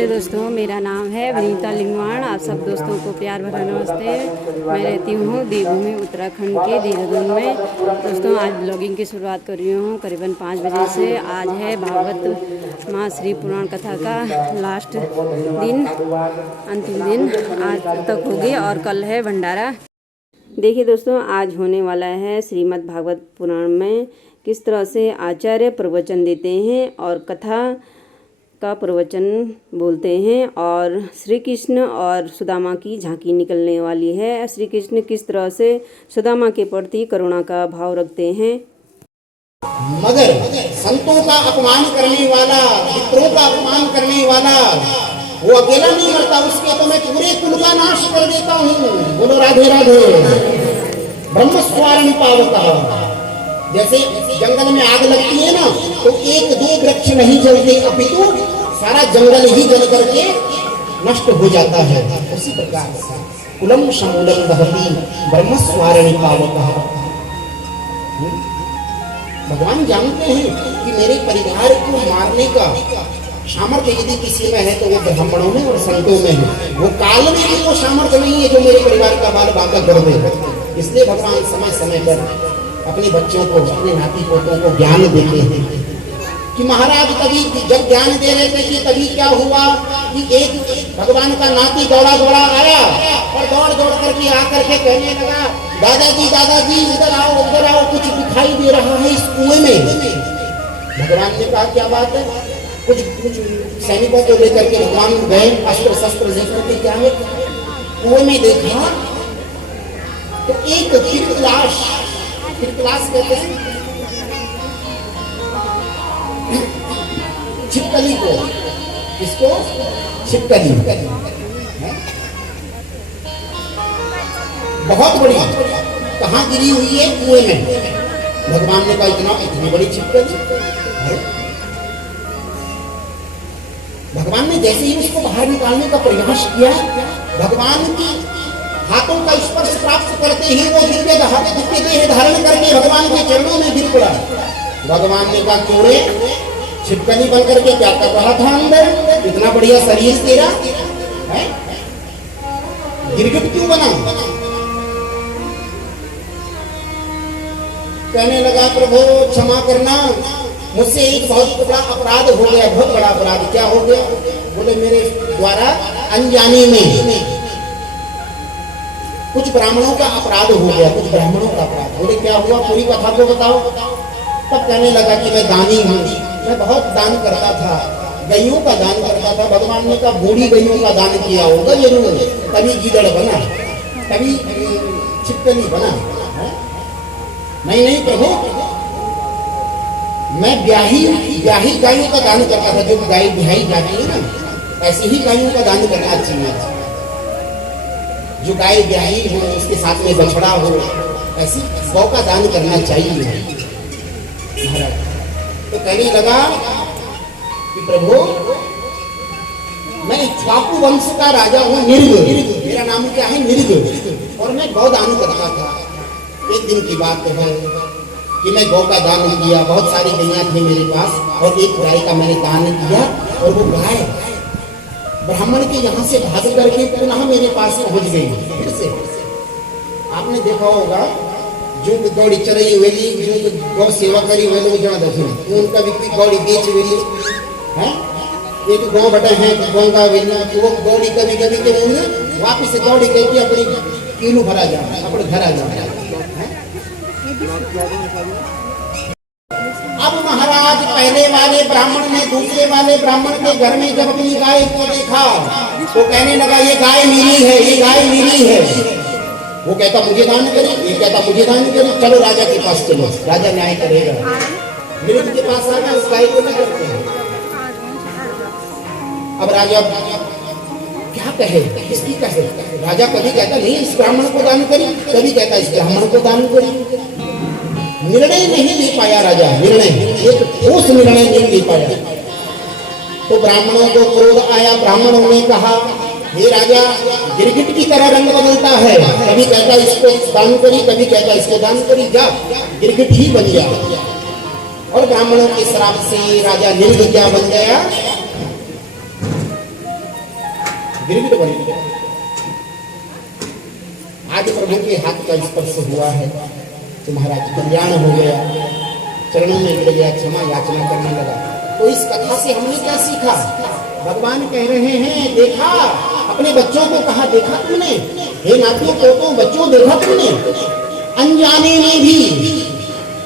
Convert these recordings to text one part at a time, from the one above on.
Hello दोस्तों, मेरा नाम है विनीता लिंगवाण। आप सब दोस्तों को प्यार भरा नमस्ते। मैं रहती हूँ देवभूमि उत्तराखंड के देहरादून में। दोस्तों, आज ब्लॉगिंग की शुरुआत कर रही हूँ करीबन 5 बजे से। आज है भागवत माँ श्री पुराण कथा का लास्ट दिन, अंतिम दिन आज तक होगी और कल है भंडारा। देखिए दोस्तों, आज होने वाला है श्रीमद् भागवत पुराण में किस तरह से आचार्य प्रवचन देते हैं और कथा का प्रवचन बोलते हैं और श्री कृष्ण और सुदामा की झांकी निकलने वाली है। श्री कृष्ण किस तरह से सुदामा के प्रति करुणा का भाव रखते हैं। मगर संतों का अपमान करने वाला, मित्रों का अपमान करने वाला वो अकेला नहीं मरता, उसके तो मैं पूरे कुल का नाश कर देता हूँ। बोलो राधे राधे। ब्रह्म स्वारण पावक। जैसे जंगल में आग लगती है ना, तो एक दो वृक्ष नहीं जलते, अपितु सारा जंगल ही जल करके नष्ट हो जाता है। उसी प्रकार कुलम समूलम दहती ब्रह्म स्वारण पावक। भगवान जानते हैं कि मेरे परिवार को मारने का सामर्थ्य यदि किसी में है तो वो ब्राह्मणों में और संतों में है। वो काल में भी वो सामर्थ्य नहीं है जो मेरे परिवार का बाल बांका कर दे। इसलिए भगवान समय समय पर अपने बच्चों को, अपने नाती पोतों को ज्ञान देते हैं कि महाराज कभी जब ज्ञान दे रहे थे कि तभी क्या हुआ कि एक भगवान का नाती दौड़ा दौड़ा आया और दौड़ दौड़ करके आकर के कहने लगा, दादाजी इधर आओ, कुछ दिखाई दे रहा है इस कुएं में। भगवान ने कहा क्या बात है। कुछ सैनिकों को लेकर के भगवान गए, अस्त्र शस्त्र लेकर के। क्या है कुएं में देखा तो एक लाश, क्लास कहते हैं छिपकली को, इसको छिपकली बहुत बड़ी, कहाँ गिरी हुई है कुएं में। भगवान ने कहा इतनी बड़ी छिपकली। भगवान ने जैसे ही उसको बाहर निकालने का प्रयास किया, भगवान की हाथों का स्पर्श प्राप्त करते ही वो दिव्य देह धारण करके भगवान के चरणों में गिर पड़ा। भगवान ने कहा क्यों रे, छिपकली बन करके क्या कर रहा था अंदर, इतना बढ़िया शरीर तेरा है, गिरगिट क्यों बना। कहने लगा प्रभु क्षमा करना, मुझसे एक बहुत बड़ा अपराध हो गया। बहुत बड़ा अपराध क्या हो गया। बोले मेरे द्वारा अनजाने में कुछ ब्राह्मणों का अपराध हो गया, कुछ ब्राह्मणों का अपराध। बोले क्या हुआ, पूरी कथा को बताओ। तब कहने लगा कि मैं दानी हूँ, मैं बहुत दान करता था, गायों का दान करता था। भगवान ने कहा बूढ़ी गायों का दान किया होगा जरूर, तभी गीदड़ बना, तभी छिपकली बना। नहीं प्रभु, मैं ब्याही गायों का दान करता था। जो गाय ब्याही जाती है ना, ऐसी ही गायों का दान करना चाहिए। जो गाय ब्याही हो, उसके साथ में बछड़ा हो, ऐसी गौ का दान करना चाहिए महाराज। तो कहने लगा कि प्रभु मैं इक्ष्वाकु वंश का राजा हूँ, निर्ग, मेरा नाम क्या है निर्ग, और मैं गौ दान करता था। एक दिन की बात है कि मैं गौ का दान किया, बहुत सारी गैया थी मेरे पास, और एक गाय का मैंने दान किया, और वो गाय ब्राह्मण के यहाँ से भाग करके पुनः मेरे पास पहुंच गई। फिर से आपने देखा होगा जो गौड़ी चरई वेली, जो गौ सेवा करी वे लोग जहाँ दखी उनका भी गौड़ी बेच वेली है। एक गौ बटा है गंगा वेली, वो गौड़ी कभी कभी के मुँह वापिस गौड़ी कहती अपनी कीलू भरा जा, अपने घर आ जा। अब महाराज पहले वाले ब्राह्मण ने दूसरे वाले ब्राह्मण के घर में जब अपनी गाय को देखा तो कहने लगा ये गाय मेरी है, ये गाय मेरी है। वो कहता मुझे दान करे, ये कहता मुझे दान करे। चलो राजा के पास चलो, राजा न्याय करेगा। मृग के पास आना, उस गाय को नहीं करते हैं। अब राजा क्या कहे, किसकी कहे। राजा कभी कहता नहीं इस ब्राह्मण को दान करी, कभी कहता इस ब्राह्मण को दान करी। निर्णय नहीं ले पाया राजा, निर्णय एक ठोस निर्णय नहीं ले पाया। तो ब्राह्मणों को क्रोध आया। ब्राह्मणों ने कहा हे राजा, गिरगिट की तरह रंग बदलता है, कभी कहता इसको दान करी, कभी कहता इसको दान करी, जा गिरगिट ही बन गया। और ब्राह्मणों के श्राप से राजा निर्ग क्या बन गया, गिरगिट बन गया। आज प्रभु के हाथ का स्पर्श हुआ है तो महाराज कल्याण हो गया, चरणों में गिर गया, क्षमा याचना करने लगा। तो इस कथा से हमने क्या सीखा? भगवान कह रहे हैं देखा, अपने बच्चों को कहा देखा तुमने, हे नातियों पोतों बच्चों देखा तुमने, अनजाने में भी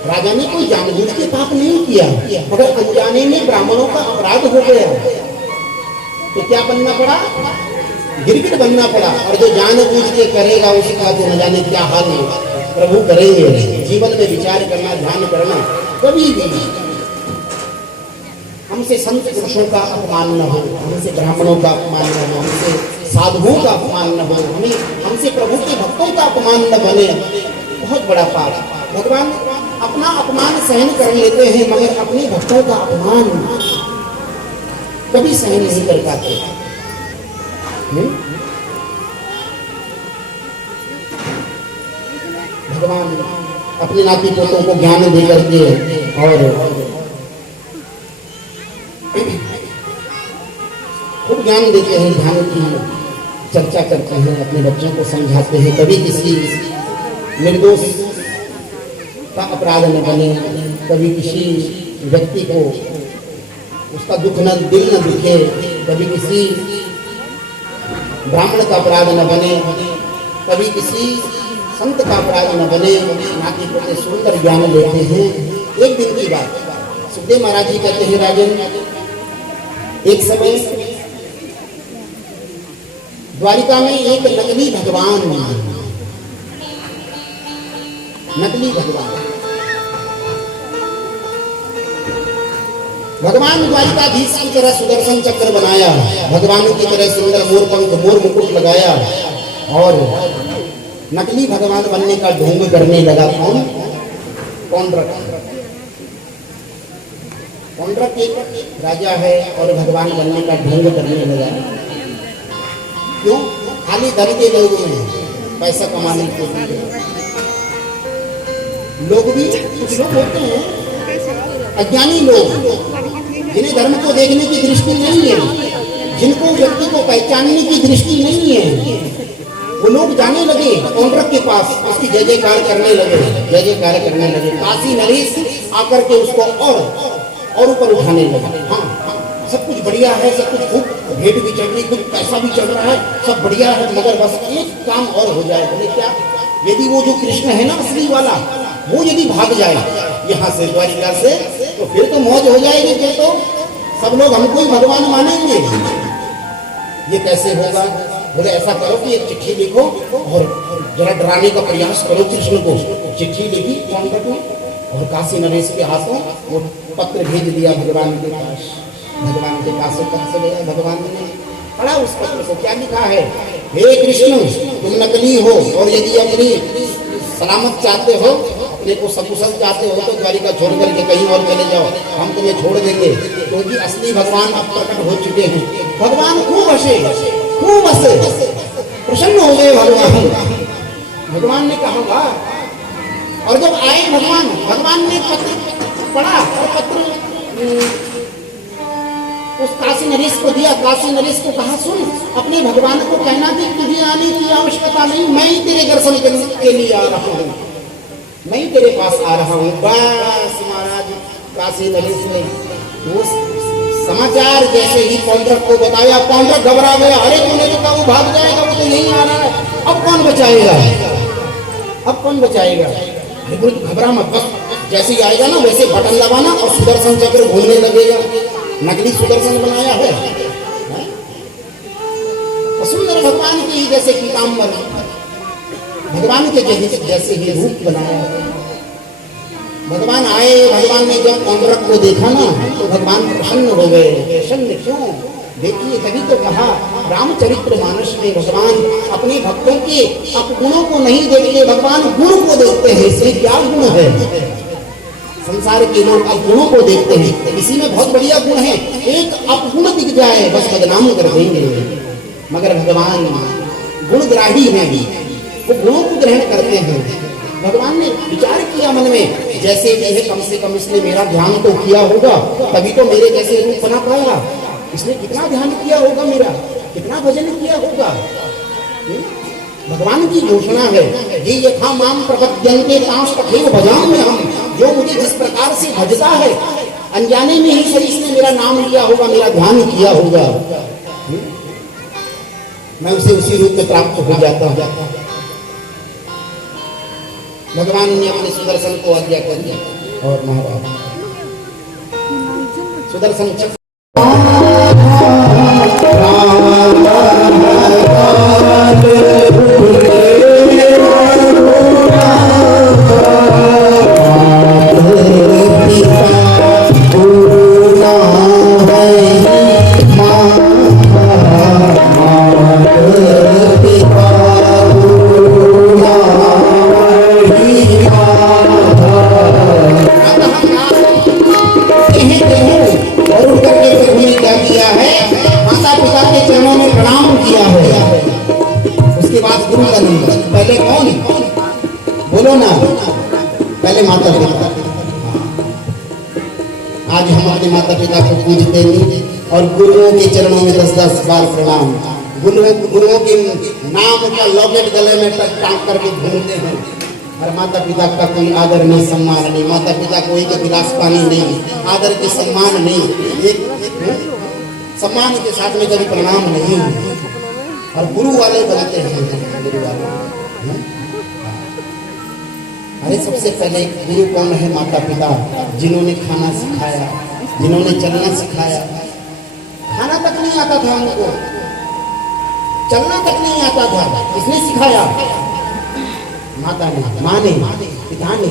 राजा ने कोई जानबूझ के पाप नहीं किया, मगर अनजाने में ब्राह्मणों का अपराध हो गया तो क्या बनना पड़ा? गिरगिट बनना पड़ा। और जो जानबूझ के करेगा उसका तो न जाने क्या हाल होगा। प्रभु करेंगे। जीवन में विचार करना, ध्यान करना, कभी भी हमसे संत पुरुषों का अपमान न हो, हमसे ब्राह्मणों का अपमान न हो, हमसे साधुओं का अपमान न हो, हमसे प्रभु के भक्तों का अपमान न बने। बहुत बड़ा पाप। भगवान अपना अपमान सहन कर लेते हैं मगर अपने भक्तों का अपमान कभी सहन नहीं कर पाते। भगवान अपने नाती पोतों को ज्ञान दे करके और खूब ज्ञान देते हैं, ध्यान की चर्चा करते हैं, अपने बच्चों को समझाते हैं। कभी किसी निर्दोष का अपराध न बने, कभी किसी व्यक्ति को उसका दुख न दिल न दुखे, कभी किसी ब्राह्मण का अपराध न बने, कभी किसी संत का अपराध न बने। नाती पोते सुंदर ज्ञान लेते हैं। एक दिन की बात, सुखदेव महाराज जी कहते हैं राजन, एक समय द्वारिका में एक नकली भगवान भगवान द्वारिकाधीश की तरह सुदर्शन चक्र बनाया, भगवान की तरह सुंदर मोर पंख मोर मुकुट लगाया और नकली भगवान बनने का ढोंग करने लगा। कौंड्रक एक राजा है और भगवान बनने का ढोंग करने लगा। क्यों? खाली धन के लोग हैं, पैसा कमाने के लिए। लोग भी कुछ लोग होते हैं अज्ञानी लोग, जिन्हें धर्म को देखने की दृष्टि नहीं है, जिनको व्यक्ति को पहचानने की दृष्टि नहीं है, वो लोग जाने लगे कौंड्रक के पास, उसकी जय जयकार करने लगे। काशी नरेश आकर के उसको और ऊपर उठाने लगे। हाँ, सब कुछ बढ़िया है, सब कुछ खूब, भेंट भी चढ़ रही, कुछ पैसा भी चढ़ रहा है, सब बढ़िया है, मगर बस एक काम और हो जाए। बोले क्या? यदि वो जो कृष्ण है ना असली वाला, वो यदि भाग जाए यहाँ से द्वारिका से, तो फिर तो मौज हो जाएगी, फिर तो सब लोग हमको ही भगवान मानेंगे। ये कैसे होगा? बोले ऐसा करो कि एक चिट्ठी लिखो और जरा डराने का प्रयास करो कृष्ण को। चिट्ठी लिखी कौंड्रक ने और काशी नरेश के हाथों वो पत्र भेज दिया भगवान के पास। भगवान के पास पत्र गया, भगवान ने पढ़ा उस पत्र को। क्या लिखा है? हे कृष्ण, तुम नकली हो और यदि अपनी सलामत चाहते हो, अपने को सकुशल चाहते हो, तो द्वारिका छोड़ करके कहीं और चले जाओ, हम तुम्हें छोड़ देंगे, क्योंकि असली भगवान अब प्रकट हो चुके हैं। भगवान खूब हंसे, प्रसन्न हो गए भगवान ने कहा वाह। और जब आए भगवान ने पत्र पढ़ा और पत्र उस काशी नरेश को दिया। काशी नरेश को कहा सुन, अपने भगवान को कहना कि तुझे आने की आवश्यकता नहीं, मैं ही तेरे दर्शन के लिए आ रहा हूँ, मैं ही तेरे पास आ रहा हूँ। बस महाराज काशी नरेश ने वो समाचार जैसे ही कौंड्रक को बताया, कौंड्रक घबरा गया। अरे तूने तो कहा वो भाग जाएगा, वो तो यहीं आ रहा है, अब कौन बचाएगा? घबरा मत, बस जैसे ही आएगा ना वैसे बटन दबाना और सुदर्शन चक्र घूमने लगेगा। नकली सुदर्शन बनाया है, सुंदर भगवान के जैसे पीताम्बर, भगवान के जैसे ही रूप बनाया है। भगवान आए, भगवान ने जब कौंड्रक को देखा ना तो भगवान प्रसन्न हो गए। प्रसन्न क्यों? देखिए, तभी तो कहा रामचरित्र मानस में भगवान अपने भक्तों के अपगुणों को नहीं देखते, भगवान गुण को देखते हैं। इससे क्या गुण है? संसार के लोग अपगुणों को देखते हैं, इसी में बहुत बढ़िया गुण है, एक अपगुण दिख जाए बस बदनाम कर देंगे। मगर भगवान गुणग्राही हैं, वो गुणों को ग्रहण करते हैं। भगवान ने विचार किया मन में, जैसे भी है कम से कम इसने मेरा ध्यान तो किया होगा, तभी तो मेरे जैसे रूप बना पाया। इसने कितना ध्यान किया होगा मेरा, कितना भजन किया होगा। भगवान की घोषणा है, ये यथा माम प्रपद्यन्ते तांस तथैव भजामि हम। जो मुझे जिस प्रकार से भजता है, अनजाने में ही सही इसने मेरा नाम लिया होगा, मेरा ध्यान किया होगा, मैं उसे उसी रूप में प्राप्त हो जाता हूँ। भगवान ने अपने सुदर्शन को आज्ञा कर दिया और महाराज सुदर्शन चक्र पहले कौन, बोलो ना, पहले माता पिता। आज हम अपने माता पिता को पूजते नहीं और गुरुओं के चरणों में 10-10 बार प्रणाम। गुरुओं के नाम का लॉकेट गले में टांग करके घूमते हैं और माता पिता का कोई आदर नहीं, सम्मान नहीं। माता पिता को एक गिलास पानी नहीं, आदर के सम्मान नहीं, एक सम्मान के साथ में कभी प्रणाम नहीं। और गुरु वाले बनते हैं, गुरु वाले। अरे सबसे पहले गुरु कौन है? माता पिता, जिन्होंने खाना सिखाया, जिन्होंने चलना सिखाया। खाना तक नहीं आता था उनको, चलना तक नहीं आता था, किसने सिखाया? माता ने, माँ ने, पिता ने।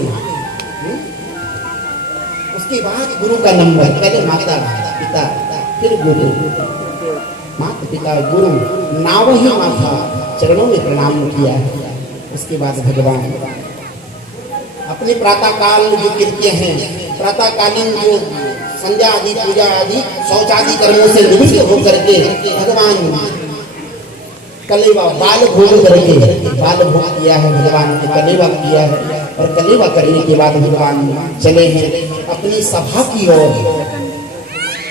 उसके बाद गुरु का नंबर, पहले माता पिता फिर गुरु। माता पिता गुरु, नाव ही माथा, चरणों में प्रणाम किया है। उसके बाद भगवान अपने प्रातः काल जो कृत्य हैं, प्रातःकालीन जो संध्या आदि, पूजा आदि, शौच आदि कर्मों से निवृत्त होकर के भगवान कलेवा बाल भोग करके, बाल भोग किया है भगवान ने, कलेवा किया है। और कलेवा करने के बाद भगवान चले हैं अपनी सभा की ओर।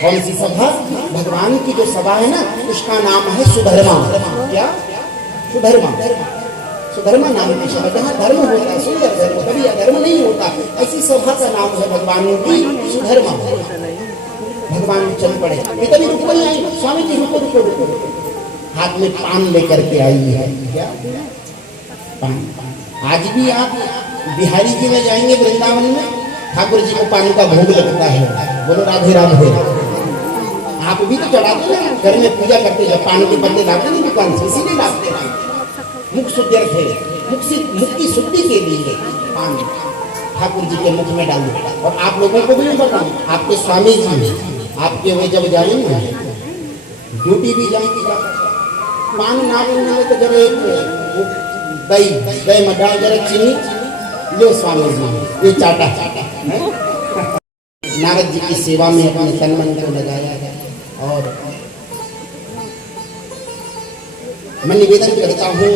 कौन सी सभा? भगवान की जो सभा है ना, उसका नाम है सुधर्मा। क्या? सुधर्मा। सुधर्मा नाम की सभा, जहाँ धर्म होता है, सुंदर धर्म, कभी अधर्म नहीं होता, ऐसी सभा का नाम है भगवान की सुधर्मा। भगवान चल पड़े, कभी रुक आई, स्वामी जी रुको रुको रुको रुको। हाथ में पान लेकर के आई है। क्या? पान। आज भी आप बिहारी जी में जाएंगे वृंदावन में, ठाकुर जी को पान का भोग लगता है। बोलो राधे राधे। आप भी तो चढ़ाते हैं घर में पूजा करते, जब पान के पत्ते लाते नहीं दुकान से, इसीलिए लाते हैं। मुख शुद्ध्यर्थ है, मुख की शुद्धि के लिए पान ठाकुर जी के मुख में डालते। और आप लोगों को भी नहीं बताऊं, आपके स्वामी जी आपके वे जब जाएंगे, ड्यूटी भी जाएंगी, पान ना लेंगे तो जब एक दही में डाल जरा चीनी, लो स्वामी जी ये चाटा चाटा। नारद जी की सेवा में अपने तन मन को लगाया है। और मैं निवेदन करता हूँ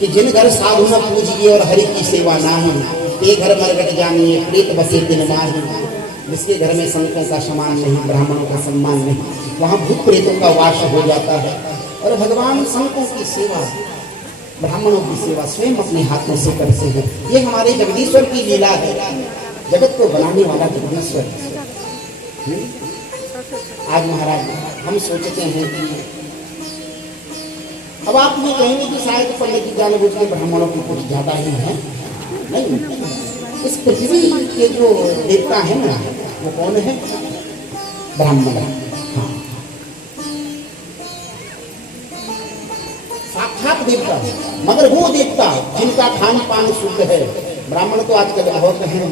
कि जिन घर साधु न पूजिए और हरि की सेवा नाही, ते घर मरगट जानिए प्रेत बसे दिन माही। जिसके घर में संतों का सम्मान नहीं, ब्राह्मणों का सम्मान नहीं, वहाँ भूत प्रेतों का वास हो जाता है। और भगवान संतों की सेवा, ब्राह्मणों की सेवा स्वयं अपने हाथों से करते हैं। ये हमारे जगदीश्वर की लीला है, जगत को बनाने वाला जगदीश्वर। आज महाराज हम सोचते हैं कि अब आप ये कहेंगे कि शायद पंडित जी जानबूझ के ब्राह्मणों की कुछ ज्यादा ही है। नहीं, इस पृथ्वी के जो देवता है ना, वो कौन है? ब्राह्मण। हाँ, साक्षात देवता, मगर वो देवता जिनका खान पान शुद्ध है। ब्राह्मण तो आजकल बहुत हैं,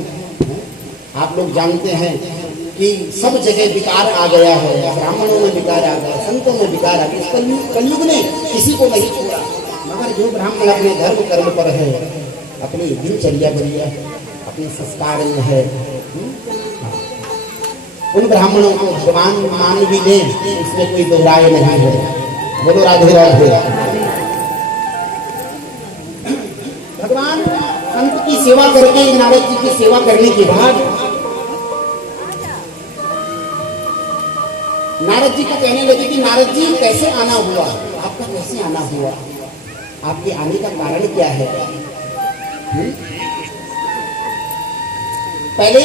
आप लोग जानते हैं कि सब जगह विकार आ गया है। ब्राह्मणों में विकार आ गया, संतों में विकार आ गया। कलयुग ने किसी को नहीं छोड़ा, मगर जो ब्राह्मण अपने धर्म कर्म पर है, अपनी दिनचर्या बढ़िया, अपने संस्कार में है, उन ब्राह्मणों को भगवान मान भी ले, इसमें कोई दो राय नहीं है। बोलो राधे राधे। भगवान संत की सेवा करके, नारद जी की सेवा करने के बाद नारद जी को कहने लगे कि नारद जी कैसे आना हुआ, आपका कैसे आना हुआ, आपके आने का कारण क्या है? पहले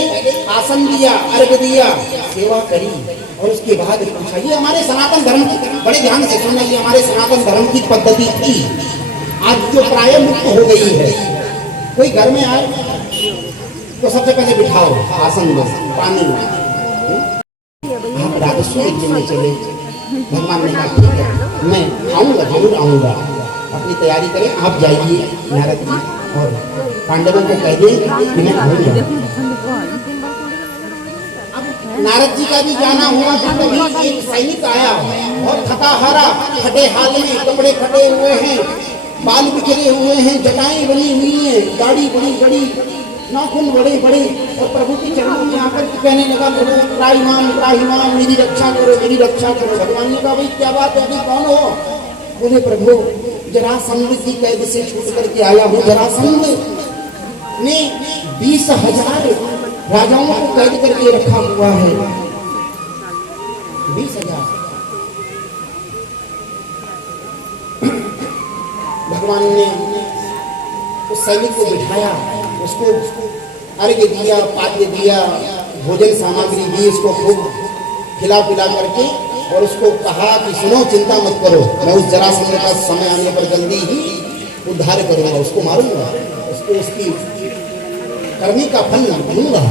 आसन दिया, अर्घ दिया, सेवा करी और उसके बाद पूछा। ये हमारे सनातन धर्म की, बड़े ध्यान से सुनना, ये हमारे सनातन धर्म की पद्धति थी, आज जो प्राय मुक्त हो गई है। कोई घर में आए तो सबसे पहले बिठाओ आसन में, पानी में। आप राजस्व यज्ञ में चले, भगवान ने कहा ठीक है मैं आऊँगा, जरूर आऊँगा, अपनी तैयारी करें, आप जाइए नारद जी और पांडवों को कह दें कि मैं आऊँगा। नारद जी का भी जाना हुआ था, तभी एक सैनिक आया और थका हारा, फटे हाल में, कपड़े फटे हुए हैं, बाल बिखरे हुए हैं, जटाएं बनी हुई हैं, दाढ़ी बड़ी बड़ी, नाखून बड़े बड़े, और प्रभु के चरणों में आकर के कहने लगा त्राहिमाम त्राहिमाम, मेरी रक्षा करो, मेरी रक्षा करो। भगवान ने कहा भाई क्या बात है, अभी कौन हो? बोले प्रभु जरासंध की कैद से छूट करके आया हूँ। जरासंध ने 20,000 राजाओं को कैद करके रखा हुआ है। 20,000। भगवान ने उस सैनिक को बिठाया, उसको अर्घ्य दिया, पाद्य दिया, भोजन सामग्री दी, उसको खूब खिला पिला करके, और उसको कहा कि सुनो चिंता मत करो, मैं उस जरासंध का समय आने पर जल्दी ही उद्धार करूंगा, उसको मारूंगा, उसको उसकी करने का फल दूंगा।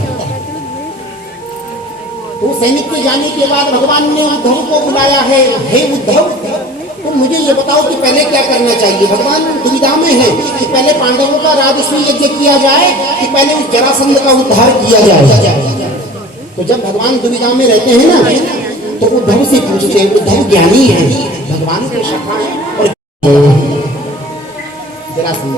तो सैनिक के जाने के बाद भगवान ने उद्धव को बुलाया है। हे उद्धव, तो मुझे ये बताओ कि पहले क्या करना चाहिए? भगवान दुविधा में है कि पहले पांडवों का राजस्व यज्ञ किया जाए कि पहले उस जरासंध का उद्धार किया जाए। तो जब भगवान दुविधा में रहते हैं ना, तो उद्धव से पूछते हैं, उद्धव ज्ञानी है, भगवान के सखा है और जरासंध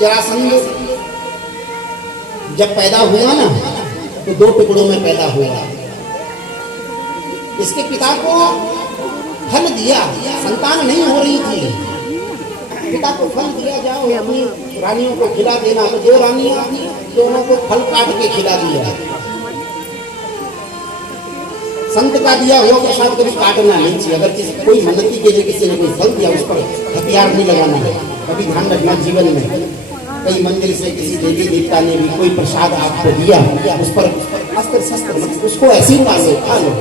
जरासंध जब पैदा हुआ ना तो 2 टुकड़ों में पैदा हुआ। इसके पिता को फल दिया, संतान नहीं हो रही थी, पिता को फल दिया, जाओ अपनी रानियों को खिला देना। तो 2 रानियां दोनों को फल काट के खिला दिया। संत का दिया हुआ प्रसाद कभी काटना नहीं चाहिए। अगर कोई मन्नती के लिए किसी ने कोई फल दिया, उस पर हथियार नहीं लगाना है। कभी ध्यान रखना जीवन में, कई मंदिर से किसी देवी देवता ने भी कोई प्रसाद आपको दिया, उस पर अस्त्र शस्त्र मत, उसको ऐसे ही खा लो।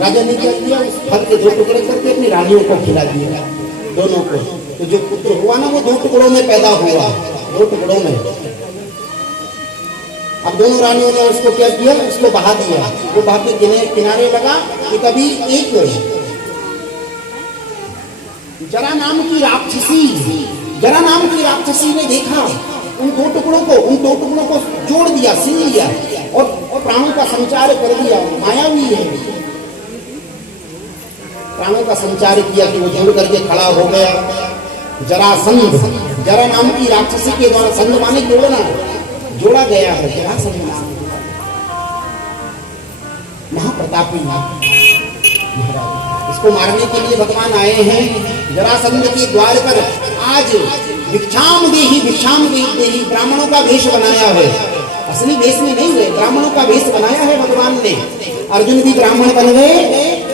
राजा ने क्या किया, उस फल के 2 टुकड़े करके अपनी रानियों को खिला दिया, दोनों को। तो जो पुत्र हुआ ना वो 2 टुकड़ों में पैदा हुआ, 2 टुकड़ों में। अब दोनों रानियों ने उसको क्या किया, उसको बहा दिया। वो बहा के किनारे लगा कि कभी एक जरा नाम की राक्षसी ने देखा उन 2 टुकड़ों को जोड़ दिया, सील लिया और प्राणों का संचार कर दिया। मायावी है, प्राणों का संचार किया कि वो जोड़ करके खड़ा हो गया। जरासंध, जरा नाम की राक्षसी के द्वारा, संध माने जोड़ना, जोड़ा गया है जरासंध महाप्रतापी महाराज। इसको मारने के लिए भगवान आए हैं जरासंध के द्वार पर। आज भिक्षाम देहि ब्राह्मणों का वेश बनाया है, असली वेश में नहीं है, ब्राह्मणों का वेश बनाया है भगवान ने। अर्जुन भी ब्राह्मण बन गए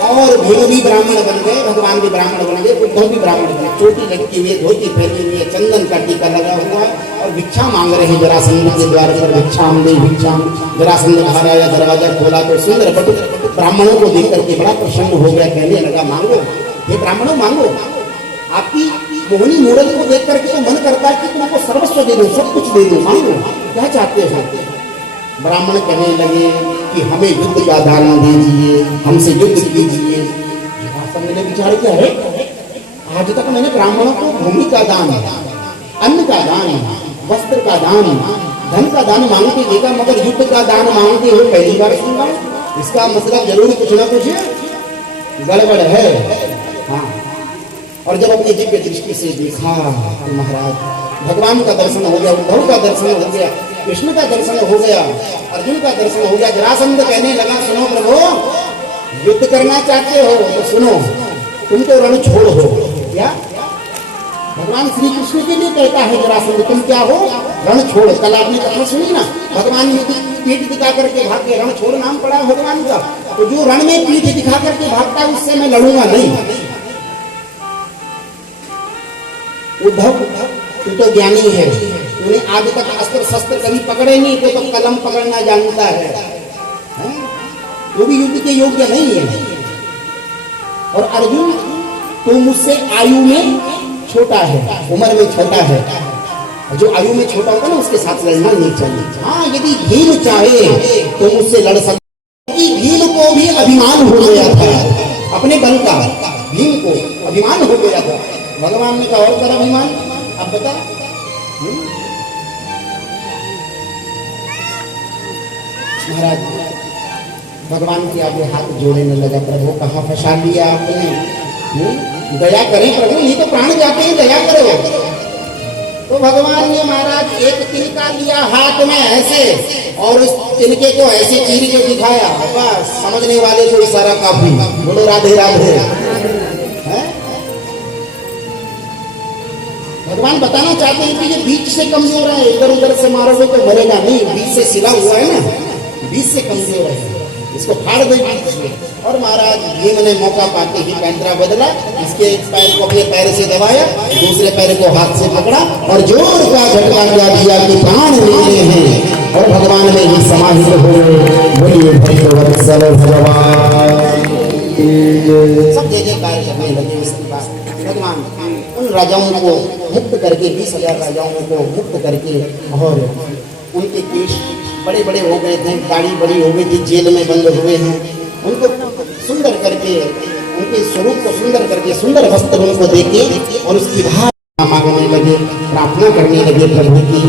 और भीम भी ब्राह्मण बन गए, भगवान भी ब्राह्मण बन गए, उद्धव भी ब्राह्मण बन गए। चोटी लटकी हुई है, धोती पहनी हुई है, चंदन का टीका लगा हुआ है और भिक्षा मांग रहे हैं जरासंध के द्वार पर। भिक्षाम दे भिक्षाम। जरासंध बाहर आया, दरवाजा खोला तो सुंदर बटुक ब्राह्मणों को देख करके बड़ा प्रसन्न हो गया, कहने लगा मांगो, ये ब्राह्मणों मांगो। आपकी मोहनी मूर्ति को देख करके तो मन करता है कि तुमको सर्वस्व दे दो, सब कुछ दे दो, मांगो क्या चाहते हो। ब्राह्मण कहने लगे कि हमें युद्ध का दान दीजिए, हमसे युद्ध कीजिए। जरासंध ने विचार किया, है आज तक मैंने ब्राह्मणों को भूमि का दान, अन्न का दान, वस्त्र का दान, धन का दान मांगते देखा, मगर युद्ध का दान मांगते हुए पहली बार सुना। इसका मतलब जरूर कुछ ना कुछ गड़बड़ है। हाँ, और जब अपनी दिव्य दृष्टि से देखा तो महाराज भगवान का दर्शन हो गया, उद्धव का दर्शन हो गया, कृष्ण का दर्शन हो गया, अर्जुन का दर्शन हो गया। जरासंध कहने लगा, सुनो प्रभु, युद्ध करना चाहते हो तो सुनो, तुम तो रण छोड़ हो। क्या भगवान श्री कृष्ण के लिए कहता है जरासंध तुम क्या हो, रण छोड़। कल आपने कथा सुनी ना, भगवान ने पीठ दिखा करके भाग के, रण छोड़ नाम पड़ा है भगवान का। तो जो रण में पीठ दिखा करके भागता है उससे मैं लड़ूंगा नहीं। उद्धव तू तो ज्ञानी है, तूने आज तक अस्त्र शस्त्र कभी पकड़े नहीं, तो कलम पकड़ना जानता है, वो भी युद्ध के योग्य नहीं है। और अर्जुन तू मुझसे आयु में छोटा है, उम्र में छोटा है, जो आयु में छोटा होता है ना उसके साथ लड़ना नहीं चाहिए। हाँ यदि भीम चाहे तो मुझसे लड़ सकता। भीम को भी अभिमान हो गया था अपने बल का, भीम को अभिमान हो गया था। भगवान ने कहा और कर अभिमान, अब बता। महाराज भगवान के आगे हाथ जोड़ने लगा, प्रभु कहाँ फंसा लिया आपने, दया करें प्रभु, नहीं तो प्राण जाते हैं, दया करो। तो भगवान ने महाराज एक तिनका लिया हाथ में ऐसे, और उस तिनके को ऐसे चीर के दिखाया, बस समझने वाले को इशारा काफी। बोलो राधे राधे। भगवान बताना चाहते हैं कि ये बीच से कमजोर है, इधर उधर से मारोगे तो मरेगा नहीं, बीच से सिला हुआ है ना, बीच से कमजोर है, इसको फाड़ दे बीच से। और महाराज भीम ने मौका पाते ही पैंतरा बदला, इसके एक पैर को अपने पैर से दबाया, दूसरे पैर को हाथ से पकड़ा और जोर का झटका दिया कि प्राण लेने हैं। और भगवान में ही समाहित हो बोलिए भक्तवत्सल भगवान सब जयकार करने लगे। इसके बाद भगवान उन राजाओं को मुक्त करके, 20,000 राजाओं को मुक्त करके, और उनके केश बड़े बड़े हो गए थे, दाढ़ी बड़ी हो गई थी, जेल में बंद हुए हैं, उनको सुंदर करके, उनके स्वरूप को सुंदर करके, सुंदर वस्त्र उनको देके और उसकी भावना मांगने लगे, प्रार्थना करने लगे प्रभु की।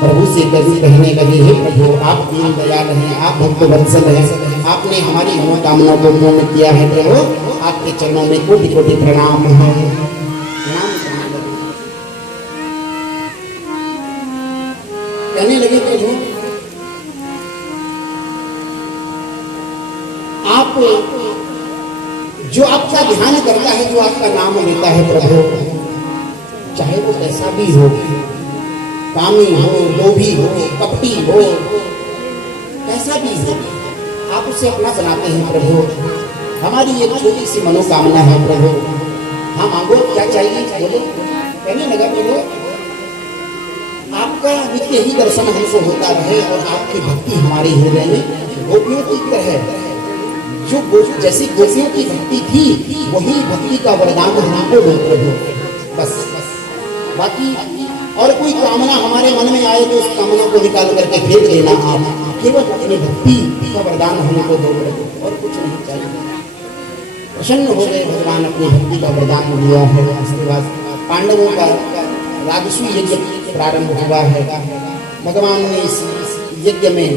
प्रभु से कभी कहने लगे, हे प्रभु आप दीन दयाल हैं, आप भक्त वत्सल हैं, आपने हमारी मनोकामना को पूर्ण किया है प्रभु, आपके चरणों में कोटि कोटि प्रणाम है। कहने लगे प्रभु आप, जो आपका ध्यान करता है, जो आपका नाम लेता है प्रभु, चाहे वो कैसा भी हो, कामी हो, लोभी हो, कपटी हो, कैसा भी हो, आप उसे अपना बनाते हैं प्रभु। हमारी एक छोटी सी मनोकामना है प्रभु, हाँ मांगो क्या चाहिए बोलो। कहने लगा प्रभु आपका नित्य ही दर्शन हमको होता रहे और आपकी भक्ति हमारे हृदय में गोपियों की तरह, जो जैसी गोपियों की भक्ति थी वही भक्ति का वरदान हमको दो प्रभु। बस बाकी और कोई कामना हमारे मन में आए तो उस कामना को निकाल करके फेंक देना, आप केवल अपनी भक्ति का वरदान हमको दो प्रभु, और कुछ नहीं चाहिए। प्रसन्न हो गए भगवान, अपनी भक्ति का वरदान दिया है। उसके बाद पांडवों का राजसूय यज्ञ प्रारंभ हुआ है। भगवान ने इस यज्ञ में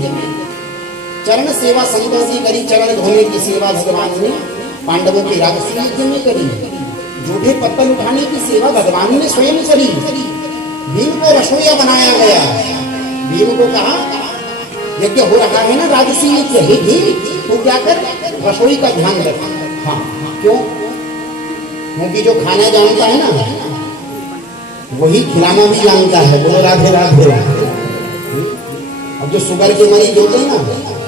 चरण सेवा संतों की करी, चरण धोने की सेवा भगवान ने पांडवों के राजसूय यज्ञ में करी। जूठे पत्तल उठाने की सेवा भगवान ने स्वयं करी। भीम को रसोईया बनाया गया, भीम को कहा यज्ञ हो रहा है ना राजसूय यज्ञ, हे भीम तू क्या कर, रसोई का ध्यान रख। हाँ क्यों, क्योंकि जो खाना जानता है ना वही खिलाना भी जानता है। बोलो राधे राधे। अब जो शुगर के मरीज होते हैं ना,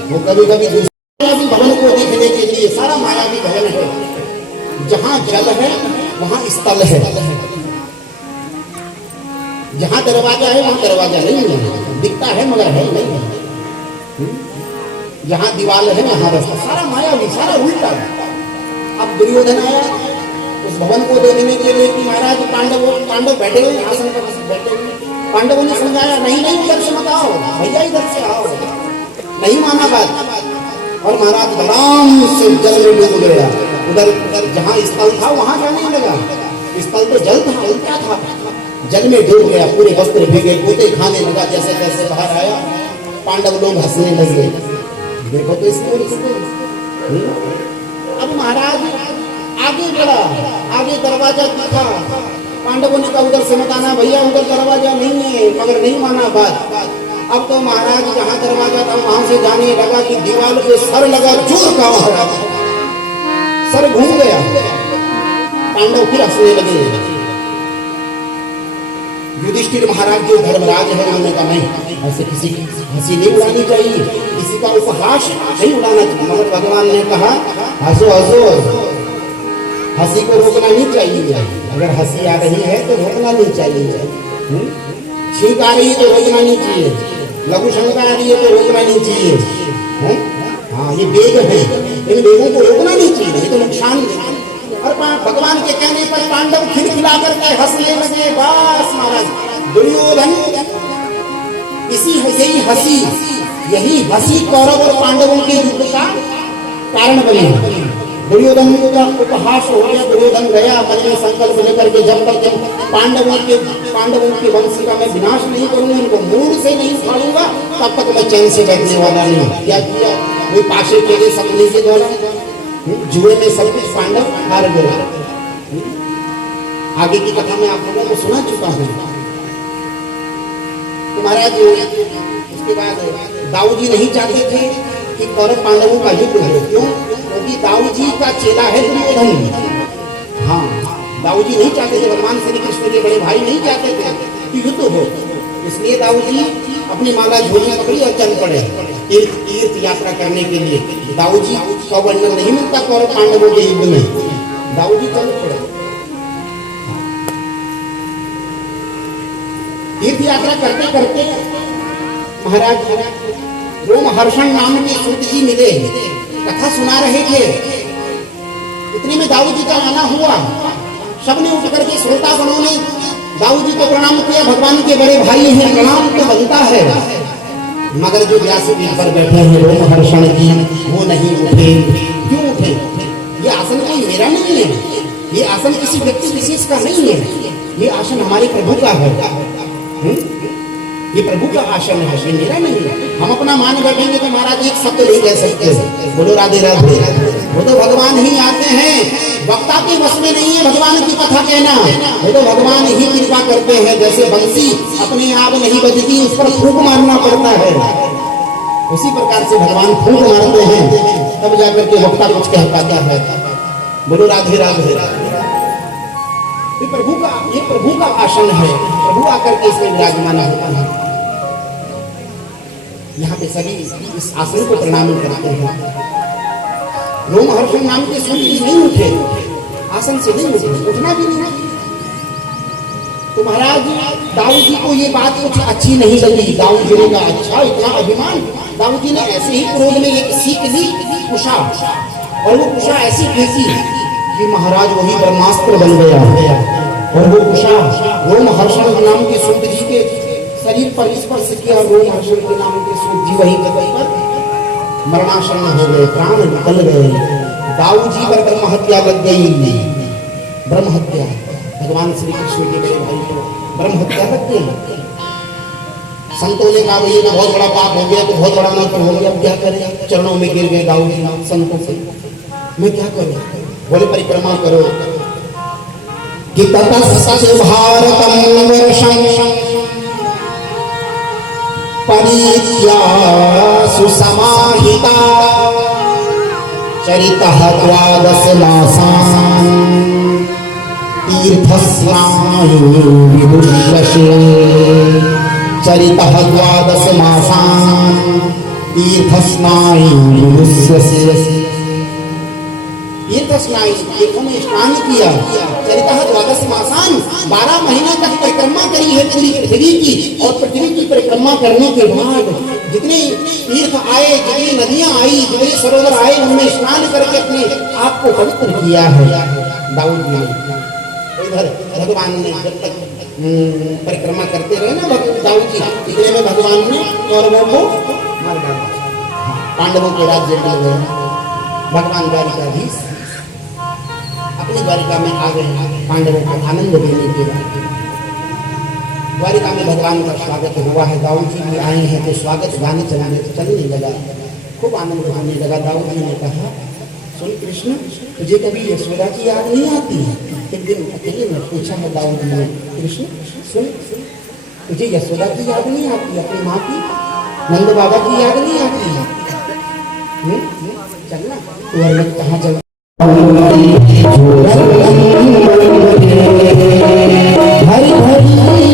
वो कभी कभी मायावी भवन को देखने के लिए, सारा मायावी भवन है, जहाँ जल है वहाँ स्थल है, जहाँ दरवाजा है वहाँ दरवाजा नहीं है, दिखता है मगर है नहीं, जहाँ दीवार है वहाँ रास्ता, सारा मायावी, सारा उल्टा। अब दुर्योधन आया उस भवन को देखने के लिए कि महाराज पांडव बैठे हुए आसन पर बैठे हुए। पांडवों ने समझाया नहीं नहीं इधर से मत आओ भैया, इधर से आओ, नहीं माना बात। और महाराज आराम से जल में डूब गया, उधर जहाँ स्थल था वहां जाने लगा, स्थल तो जल था, उल्टा था, जल में डूब गया, पूरे वस्त्र भीगे, गोते खाने लगा। जैसे तैसे बाहर आया, पांडव लोग हंसने लगे, देखो तो इसको। अब महाराज आगे बढ़ा, आगे दरवाजा दिखा, पांडवों ने कहा उधर से मत आना भैया, उधर दरवाजा नहीं है, मगर नहीं माना बात। अब तो महाराज जहाँ दरवाजा था वहां से जाने लगा कि दीवार पे सर लगा, जोर का महाराज सर घूम गया। पांडव फिर हंसने लगे, युधिष्ठिर महाराज जो धर्मराज है उन्होंने कहा नहीं, ऐसे किसी की हंसी नहीं उड़ानी चाहिए, किसी का उपहास नहीं उड़ाना चाहिए। मगर भगवान ने कहा हंसो हंसो, हंसी को रोकना नहीं चाहिए। अगर हंसी आ रही है तो रोकना नहीं चाहिए। छींक आ रही है तो रोकना नहीं चाहिए, लघु शंका आ रही है तो रोकना नहीं चाहिए। हाँ, ये वेग है, इन वेगों को रोकना नहीं चाहिए, ये तो नुकसान है। और भगवान के कहने पर पांडव खिलखिला करके हंसने लगे। बस महाराज दुर्योधन यही हंसी कौरव और पांडवों के युद्ध का कारण बनी। दुर्योधन का उपहास हो गया, दुर्योधन गया मन में संकल्प लेकर के जब तक पांडवों के वंश का मैं विनाश नहीं करूंगा, इनको मूल से नहीं उखाड़ूंगा, तब तक मैं चैन से बैठने वाला नहीं। क्या किया? वो पाशे के सपने के द्वारा जुए में सब कुछ पांडव हार गए। आगे की कथा में आप लोगों को सुना चुका हूं। तो महाराज उसके बाद दाऊजी नहीं चाहते थे कि कौरव पांडवों का युद्ध हो। क्यों? क्योंकि दाऊजी का चेला है दुर्योधन। हाँ, दाऊजी नहीं चाहते थे, भगवान श्री कृष्ण के बड़े भाई नहीं चाहते थे कि युद्ध हो। इसलिए दाऊजी अपनी माला झोलियां पकड़ी और चल पड़े तीर्थ यात्रा करने के लिए। दाऊजी का वर्णन नहीं मिलता कौरव पांडवों के युद्ध में, दाऊजी चल पड़े तीर्थ यात्रा करते करते। महाराज रोमहर्षण नाम के सूत जी मिले, कथा सुना रहे थे। इतने में दाऊजी का आना हुआ, सबने उठ करके श्रोतागणों ने दाऊजी को प्रणाम किया। भगवान के बड़े भाई हैं, प्रणाम तो बनता है, मगर जो व्यासपीठ पर बैठे हैं रोमहर्षण जी, वो नहीं उठे। क्यों उठे? ये आसन कोई मेरा नहीं है, ये आसन किसी व्यक्ति विशेष का नहीं है, ये आसन हमारे प्रभु का है। ये प्रभु का आसन है, ये मेरा नहीं है। हम अपना मान बैठेंगे तो महाराज एक शब्द नहीं कह सकते, बोलो राधे राधे। वो तो भगवान ही आते हैं, वक्ता के बस में नहीं है भगवान की कथा कहना, वो तो भगवान ही कृपा करते हैं। जैसे बंसी अपने आप नहीं बजती, उस पर फूंक मारना पड़ता है, उसी प्रकार से भगवान फूंक मारते हैं, तब जाकर के वक्ता कुछ कह पाता है। बोलो राधे राधे। ये प्रभु का आसन है, प्रभु आकर के इसमें विराजमान होता है। यहाँ पे सभी इस आसन को प्रणाम करते हैं। रोमहर्षण नाम के सूत जी नहीं उठे, आसन से नहीं उठे, उठना भी नहीं। तो महाराज दाऊजी को ये बात कुछ अच्छी नहीं लगी। दाऊजी ने कहा अच्छा इतना अभिमान। दाऊजी ने ऐसे ही क्रोध में एक सीख ली कुशा, और वो कुशा ऐसी फेंकी कि महाराज वही ब्रह्मास्त्र बन गया। और वो कुशा रोमहर्षण नाम के सूत जी के शरीर पर स्पर्श किया, रोमहर्षण के नाम के सूत जी वही जगह पर मरणासन्न हो गए, प्राण निकल गए। दाऊजी पर ब्रह्म हत्या लग गई। ब्रह्म हत्या, भगवान श्री कृष्ण के बड़े भाई को ब्रह्म हत्या लग गई। संतों ने कहा ये बहुत बड़ा पाप हो गया, तो बहुत बड़ा मंत्र हो गया, अब क्या करें? चरणों में गिर गए दाऊजी संतों से, मैं क्या करूं? बोले परिक्रमा करो कि ततस्स भारतं वर्षं परित्या सुसमाहिता चरितः द्वादश मासान् तीर्थस्नायु विदुष्यसे। चरितः द्वादश मासान् तीर्थस्नायु विदुष्यसे। तीर्थस्नायु, तीर्थों में स्नान किया। चरितः द्वादश मासान, 12 महीने तक परिक्रमा करी है पूरी पृथ्वी की। और पृथ्वी की परिक्रमा करने के बाद जितने तीर्थ आए, जितनी नदियां आई, जितने सरोवर आए, उनमें स्नान करके अपने आप को पवित्र किया है दाऊद ने। इधर भगवान ने जब तक परिक्रमा करते रहे ना दाऊद जी, इतने में भगवान ने कौरवों को मार डाला, पांडवों के राज्य में गए। भगवान द्वारिकाधीश अपनी द्वारिका में आ गए पांडवों को आनंद देने के लिए। द्वारिका में भगवान का स्वागत हुआ है। दाऊद जी भी आए हैं तो स्वागत गाने चलने लगा, खूब आनंद होने लगा। दाऊद जी ने कहा सुन कृष्ण, तुझे कभी यशोदा की याद नहीं आती? एक दिन अकेले में पूछा है दाऊद जी ने, कृष्ण सुन, तुझे यशोदा की याद नहीं आती? अपनी माँ की, नंद बाबा की याद नहीं आती है? चलना तू कहाँ चल हरि हरि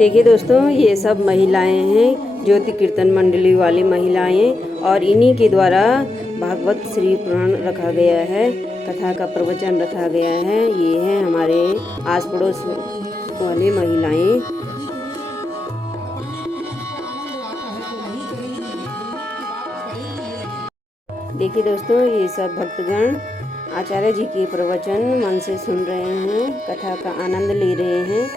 देखिए दोस्तों, ये सब महिलाएं हैं, ज्योति कीर्तन मंडली वाली महिलाएं, और इन्हीं के द्वारा भागवत श्री पुराण रखा गया है, कथा का प्रवचन रखा गया है। ये हैं हमारे आस पड़ोस वाली महिलाएं। देखिए दोस्तों, ये सब भक्तगण आचार्य जी के प्रवचन मन से सुन रहे हैं, कथा का आनंद ले रहे हैं।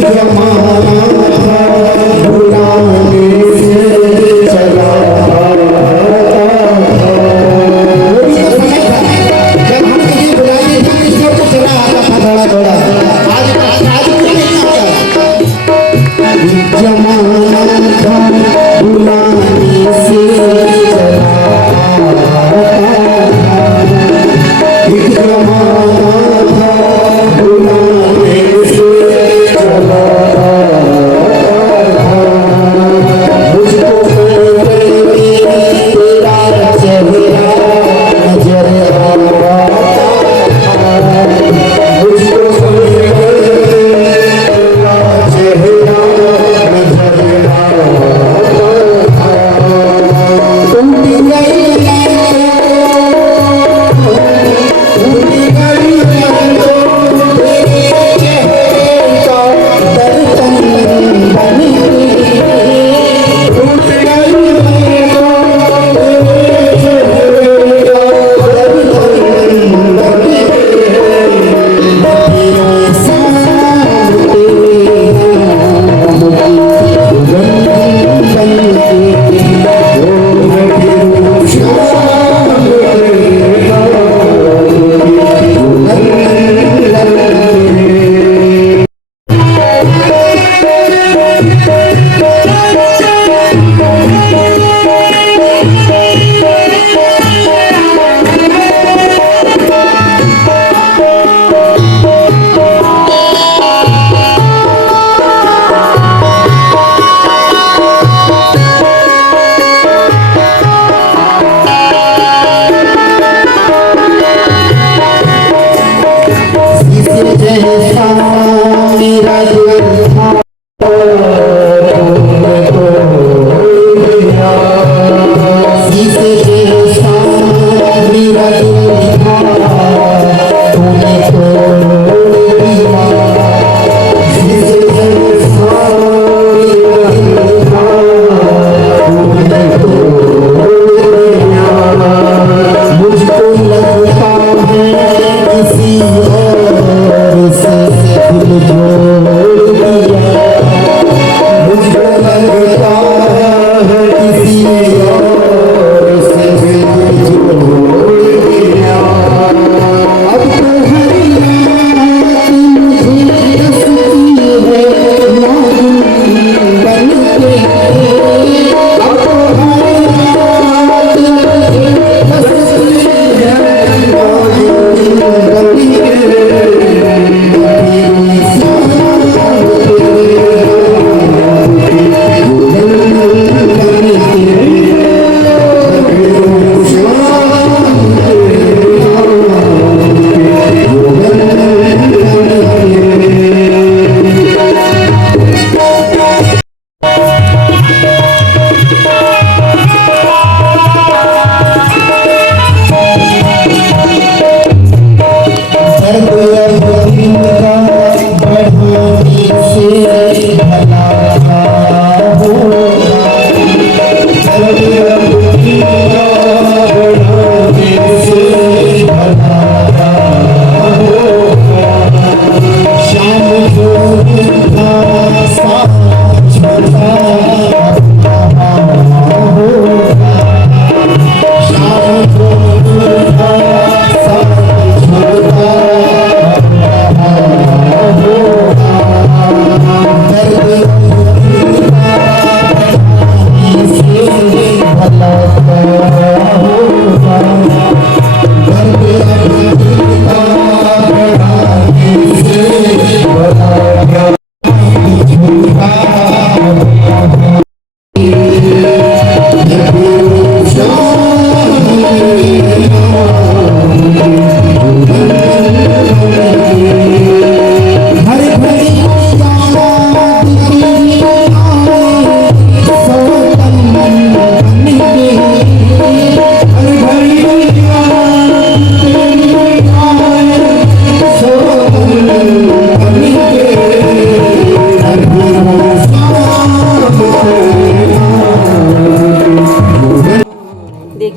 जमाना था भुलाने से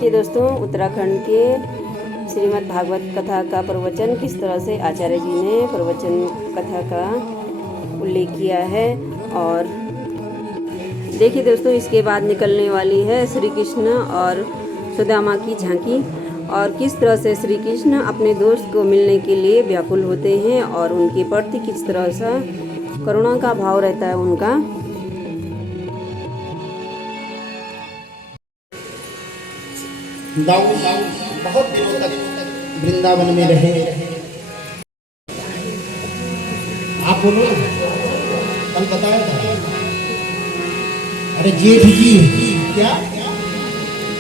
देखिए दोस्तों, उत्तराखंड के श्रीमद् भागवत कथा का प्रवचन किस तरह से आचार्य जी ने प्रवचन कथा का उल्लेख किया है। और देखिए दोस्तों, इसके बाद निकलने वाली है श्री कृष्ण और सुदामा की झांकी, और किस तरह से श्री कृष्ण अपने दोस्त को मिलने के लिए व्याकुल होते हैं और उनके प्रति किस तरह से करुणा का भाव रहता है उनका। दाऊ बहुत दिनों तक वृंदावन में रहे। आप बोलो, कल बताया था। अरे जेठ जी क्या,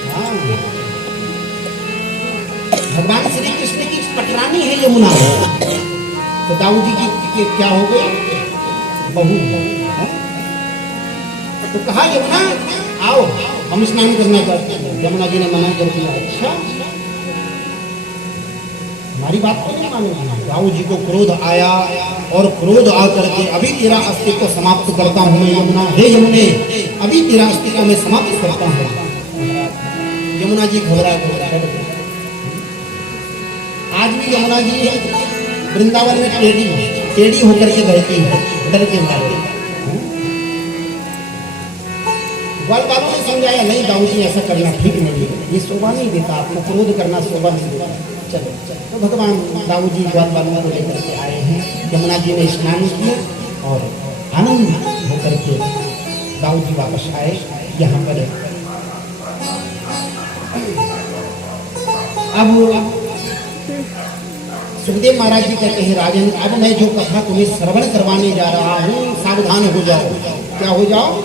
हाँ, भगवान श्री कृष्ण की पटरानी है यमुना, तो दाऊ जी की क्या हो गए, बहू। तो कहा यमुना आओ हम स्नान करना चाहते हैं। यमुना जी ने मना कर दिया। अच्छा, हमारी बात को नहीं मानेगी। दाऊ जी को क्रोध आया और क्रोध आकर के अभी तेरा अस्तित्व समाप्त करता हूँ मैं यमुना, हे यमुने अभी तेरा अस्तित्व मैं समाप्त करता हूँ। यमुना जी घबरा गए। आज भी यमुना जी वृंदावन में टेढ़ी होकर के बहती है, डर के मारे। ग्वाल वालों ने समझाया, नहीं दाऊ जी ऐसा करना ठीक नहीं है, ये शोभा नहीं देता, आपको क्रोध करना शोभा नहीं देता। चलो तो भगवान दाऊ जी ग्वाल वालों को लेकर के आए हैं। यमुना जी ने स्नान किया और आनंद होकर के दाऊ जी वापस आए। यहाँ पर अब सुखदेव महाराज जी कहते हैं, राजन अब मैं जो कथा तुम्हें श्रवण करवाने जा रहा हूँ, सावधान हो जाओ। क्या हो जाओ?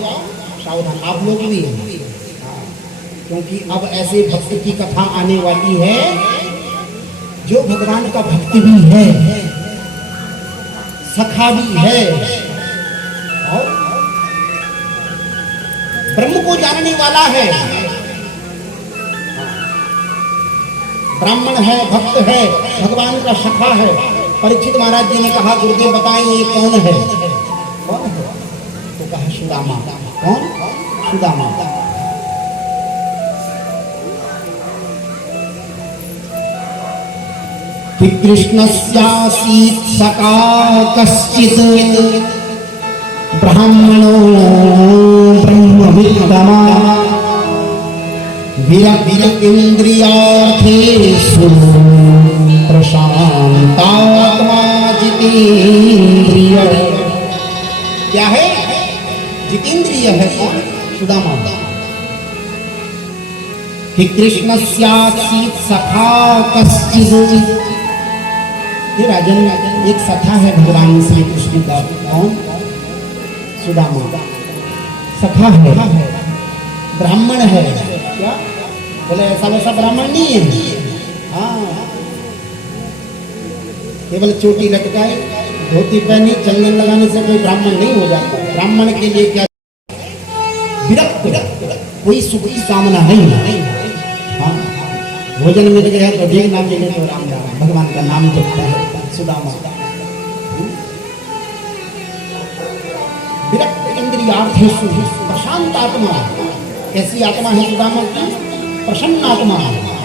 सावधान। आप लोग भी हैं, क्योंकि अब ऐसे भक्त की कथा आने वाली है जो भगवान का भक्त भी है, सखा भी है और ब्रह्म को जानने वाला है, ब्राह्मण है, भक्त है, भगवान का सखा है। परीक्षित महाराज जी ने कहा, गुरुदेव बताएं ये कौन है? कौन है? तो कहा सुदामा। कौन? सुदामा। कि कृष्णस्यासीत् सखा कश्चित् ब्राह्मणो ब्रह्मविद्तमा विरक्त इंद्रियार्थेषु प्रशांतात्मा जितेन्द्रिय। क्या है? जितेंद्रिय है। कौन? सुदामा। कि कृष्णस्यासीत् सखा कश्चित्, ये राजन एक सखा है भगवान श्री कृष्ण का। कौन? सुदामा सखा है, ब्राह्मण है। क्या बोले? ऐसा वैसा ब्राह्मण नहीं है। हाँ, केवल चोटी लटकाए, धोती पहनी, चंदन लगाने से कोई ब्राह्मण नहीं हो जाता। ब्राह्मण के लिए क्या? विरक्त, कोई सुख की कामना नहीं। हाँ, भोजन मिल गया तो ठीक, नाम मिले तो राम राम, भगवान का नाम जपता है सुदामा। विरक्त इंद्रियार्थेषु प्रशांत आत्मा। कैसी आत्मा है सुदामा की? प्रसन्न आत्मा,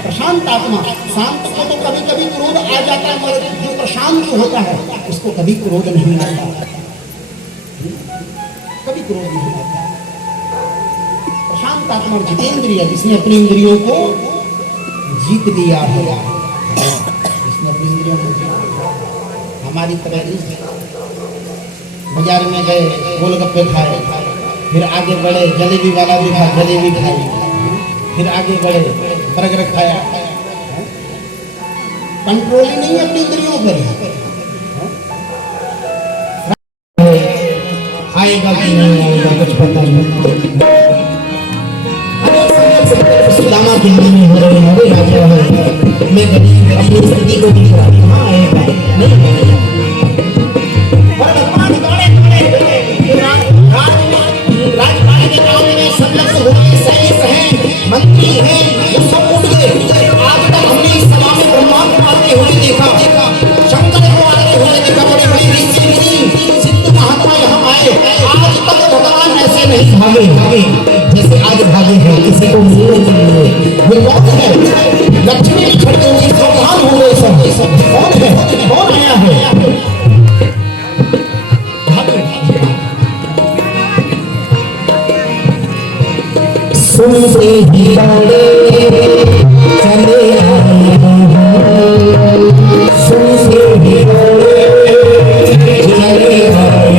प्रशांत आत्मा। शांत को तो कभी कभी क्रोध आ जाता है, मगर जो प्रशांत होता है उसको कभी क्रोध नहीं आता, कभी क्रोध नहीं आता। प्रशांत आत्मा, जितेंद्रिय, जिसने अपनी इंद्रियों को जीत लिया है, जिसने अपनी इंद्रियों को जीत लिया। हमारी तरह बाजार में गए, गोलगप्पे खाए, फिर आगे बढ़े, जलेबी वाला भी खा, जलेबी खाई, फिर आगे बढ़े, बर्गर खाया। कंट्रोल ही नहीं है अपनी इंद्रियों पर। आएगा कि नहीं आएगा कुछ पता नहीं। सुदामा की हानि हो रही है, राजा है, मैं गरीब अपनी स्थिति को देख रहा हूँ, कहाँ आएगा? नहीं। और भगवान दौड़े राजपाल के गाँव में संलग्न हुए, सैनिक हैं, मंत्री हैं, वो सब उठ गए। आज तक हमने इस सभा में ब्रह्मांड आते हुए देखा, शंकर को आते हुए देखा, बड़े बड़े ऋषि मुनि सिद्ध महात्मा यहाँ आए। आज तक भगवान ऐसे नहीं भागे जैसे आज भागे हैं, किसी को मिलने के लिए। ये कौन है? लक्ष्मी खड़ी हुई सावधान हो गए सब। कौन है? कौन आया है? सुनते ही दौड़े चले आए, सुनते ही दौड़े चले आए,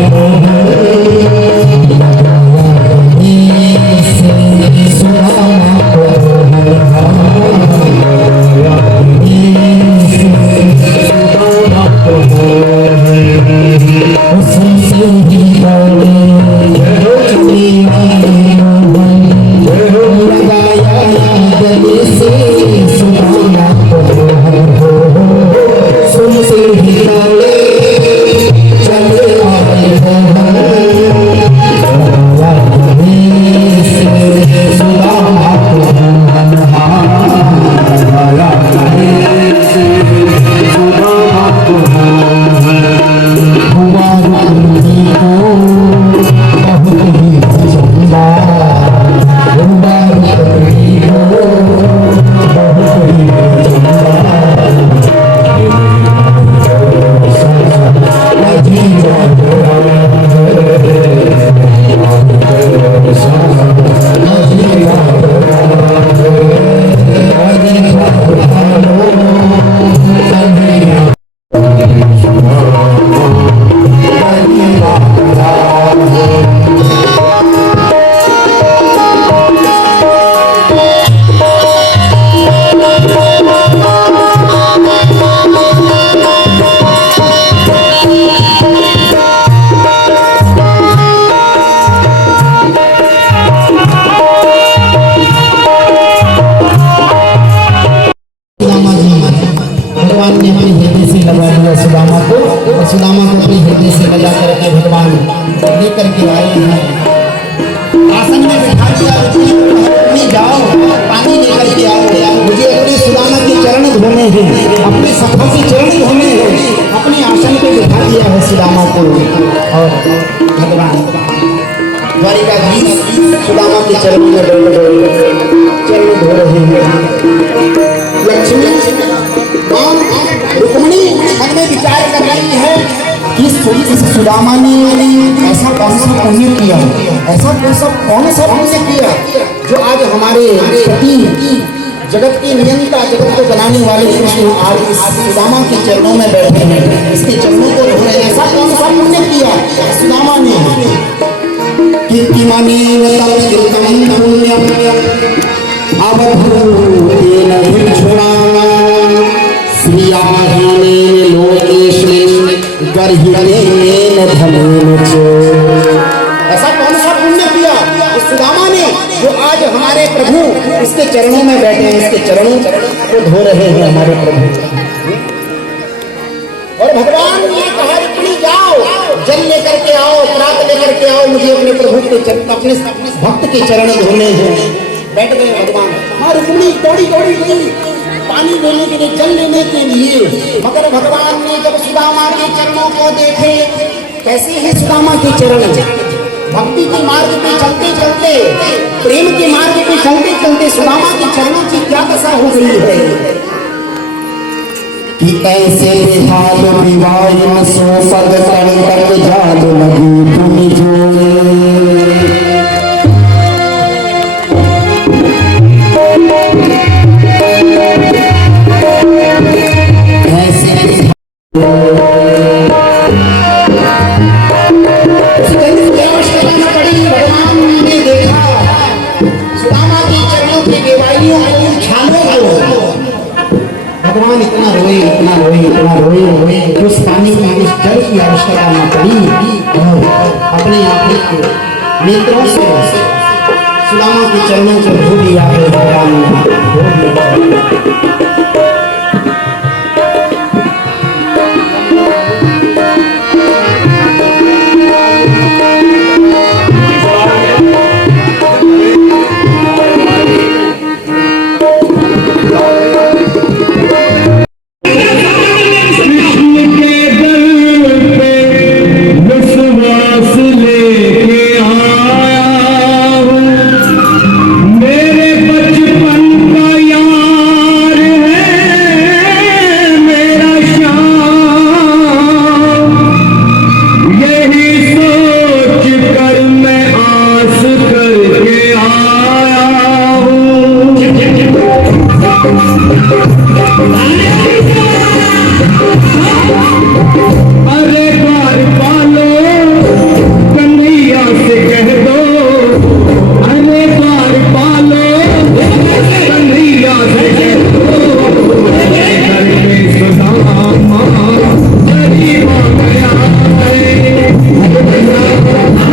सुदामा को अपने हृदय से लगा करके भगवान लेकर के आए हैं, आसन में बैठा दिया। अपनी जाओ पानी लेकर के आओ, मुझे अपने सुदामा के चरण धोने हैं, अपने सखों के चरण धोने हैं। अपने आसन पे बैठा दिया है सुदामा को, और भगवान द्वारिकाधीश सुदामा के चरण में चरण धो रहे हैं। लक्ष्मी रुक्मिणी मन में विचार कर रही है कि इस सुदामा ने ऐसा कौन सा पुण्य किया, ऐसा कौन सा पुण्य किया जो आज हमारे पति जगत के नियंता, जगत को बनाने वाले कृष्ण आज इस सुदामा के चरणों में बैठे हैं, इसके चरणों को धो रहे हैं। ऐसा कौन सा पुण्य किया सुदामा ने? कीर्तिमानेन तत्कृतं पुण्यम् अवधूतेन भिक्षुणा श्रियाहीनेन लोकेशेन गर्हितेन धनेन च। ऐसा कौन सा पुण्य किया उस सुदामा ने जो आज हमारे प्रभु इसके चरणों में बैठे हैं, इसके चरणों को धो रहे हैं हमारे प्रभु। और भगवान ने कहा रुक्मिणी जाओ, जल लेकर के आओ, प्रात लेकर के आओ, मुझे अपने प्रभु के अपने भक्त के चरण धोने हैं। बैठ गए भगवान। हाँ, रुक्मिणी दौड़ी दौड़ी गई पानी लेने के लिए, जल लेने के लिए, मगर भगवान ने जब सुदामा के चरणों को देखे, कैसे है सुदामा के चरण? भक्ति के मार्ग पे चलते चलते, प्रेम के मार्ग पे चलते चलते सुदामा के चरणों की क्या दशा हो गई है कि ऐसे बेहाल विवाह सो पद तक जाल लगी तुम जो। भगवान इतना रोए इतना रोए इतना रोए कि उस पानी की, उस जल की आवश्यकता न पड़ी, और अपने आप नेत्रों से सुदामा के चरणों को धो दिया है भगवान ने। मेरे बचपन अरे द्वार पालो कन्हैया से कह दो, अरे द्वार पालो कन्हैया से कह दो, घर में सुदामा गरीब आ गया है, गरीब आ गया है।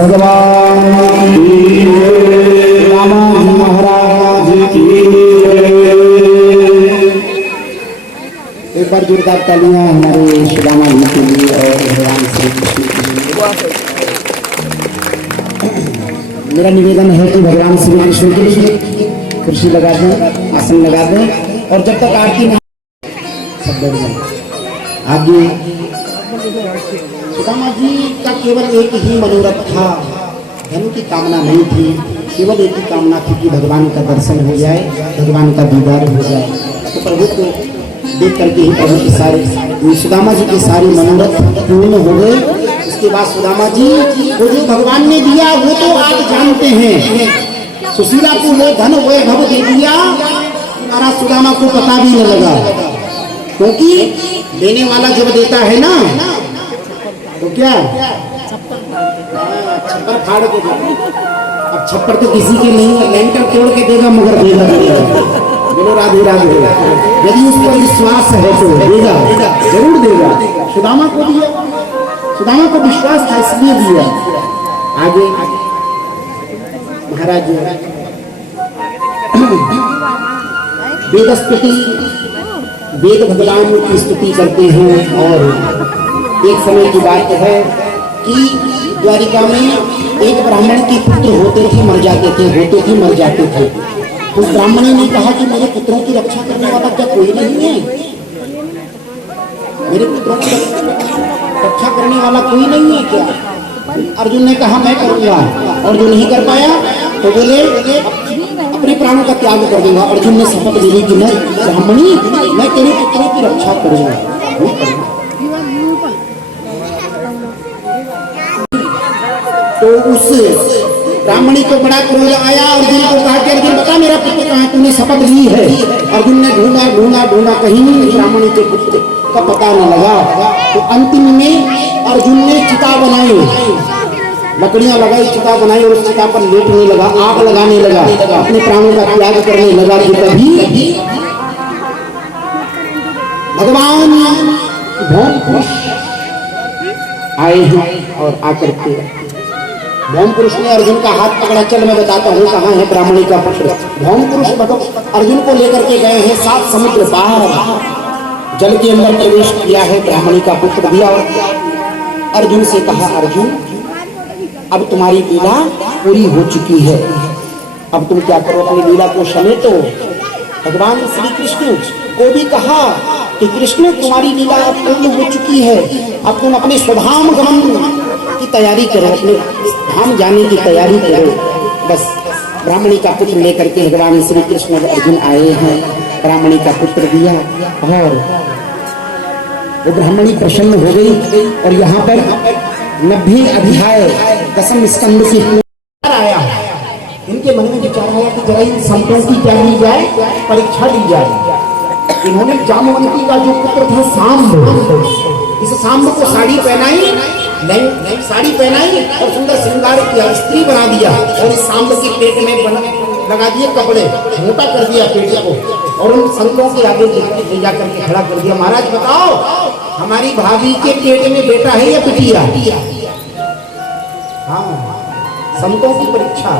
भगवान की जय, रामाजी महाराज की जय। एक बार जोरदार तालियां हमारे सुदामा जी के लिए और भगवान श्री कृष्ण के लिए। मेरा निवेदन है कि भगवान श्री कृष्ण के लिए कुर्सी लगा दें, आसन लगा दें, और जब तक आरती में सब बैठ जाए आगे। सुदामा जी का केवल एक ही मनोरथ था, धन की कामना नहीं थी, केवल एक ही कामना थी कि भगवान का दर्शन हो जाए, भगवान का दीदार हो जाए। तो प्रभु को देख करके ही प्रभु के सारे सुदामा जी के सारे मनोरथ पूर्ण हो गए। उसके बाद सुदामा जी वो जो भगवान ने दिया वो तो आप जानते हैं, सुशीला को वो धन वैभव दे दिया, महाराज सुदामा को पता भी न लगा, क्योंकि देने वाला जब देता है ना तो क्या छप्पर फाड़ के देगा। अब छप्पर तो किसी के नहीं है, लेंटर तोड़ के देगा मगर देगा। बोलो राधे राधे। यदि उस पर विश्वास है तो देगा, जरूर देगा। सुदामा को दिया, सुदामा को विश्वास था इसलिए दिया। आगे महाराज वेद स्तुति, वेद भगवान की स्तुति करते हैं। और एक समय की बात है कि द्वारिका में एक ब्राह्मण के पुत्र होते थे, मर जाते थे, होते थे मर जाते थे। उस ब्राह्मणी ने कहा कि मेरे पुत्रों की रक्षा करने वाला क्या कोई नहीं है? मेरे पुत्रों की रक्षा करने वाला कोई नहीं है क्या? अर्जुन ने कहा मैं करूंगा। अर्जुन नहीं कर पाया तो बोले अपने प्राणों का त्याग कर दूंगा। अर्जुन ने शपथ ली कि मैं ब्राह्मणी, मैं तेरे पुत्रों की रक्षा करूंगा। तो उस ब्राह्मणी को बड़ा क्रोध आया। अर्जुन को कहा कि अर्जुन बता मेरा पुत्र कहाँ, तूने शपथ ली है। अर्जुन ने ढूंढा ढूंढा ढूंढा, कहीं ब्राह्मणी के पुत्र का पता न लगा। तो अंतिम में अर्जुन ने चिता बनाई, लकड़ियां लगाई, चिता बनाई, और उस चिता पर लेटने लगा, आग लगाने लगा, अपने प्राणों का त्याग करने लगा। कि तभी भगवान भौम पुरुष आए हैं और आकर के भौम पुरुष ने अर्जुन का हाथ पकड़ा। चल मैं बताता हूँ कहाँ है ब्राह्मणी का पुत्र। भौम पुरुष अर्जुन को लेकर के गए हैं 7 समुद्र पार, जल के अंदर प्रवेश किया है, ब्राह्मणी का पुत्र दिया और अर्जुन से कहा अर्जुन अब तुम्हारी लीला पूरी हो चुकी है, अब तुम क्या करो, अपनी लीला को समेटो। भगवान श्री कृष्ण को भी कहा कि कृष्ण तुम्हारी लीला अब पूर्ण हो चुकी है, अब तुम अपने स्वधाम गमन की तैयारी करो, अपने धाम जाने की तैयारी करो। बस ब्राह्मणी का पुत्र लेकर के भगवान श्री कृष्ण और अर्जुन आए हैं, ब्राह्मणी का पुत्र दिया और वो ब्राह्मणी प्रसन्न हो गई। और यहाँ पर 90 अध्याय 10वें स्कंद से आया। इनके मन में विचार आया कि जरा इन संतों की क्या ली जाए, परीक्षा ली जाए। इन्होंने जामवंती का जो पुत्र था सांब, इस सांब को साड़ी पहनाई, नहीं साड़ी पहनाई और सुंदर श्रृंगार किया, स्त्री बना दिया और इस सांब के पेट में लगा दिए कपड़े, मोटा कर दिया पेट को और उन संतों के आगे ले जाकर के खड़ा कर दिया। महाराज बताओ हमारी भाभी के पेट में बेटा है या बिटिया? हाँ, संतों की परीक्षा।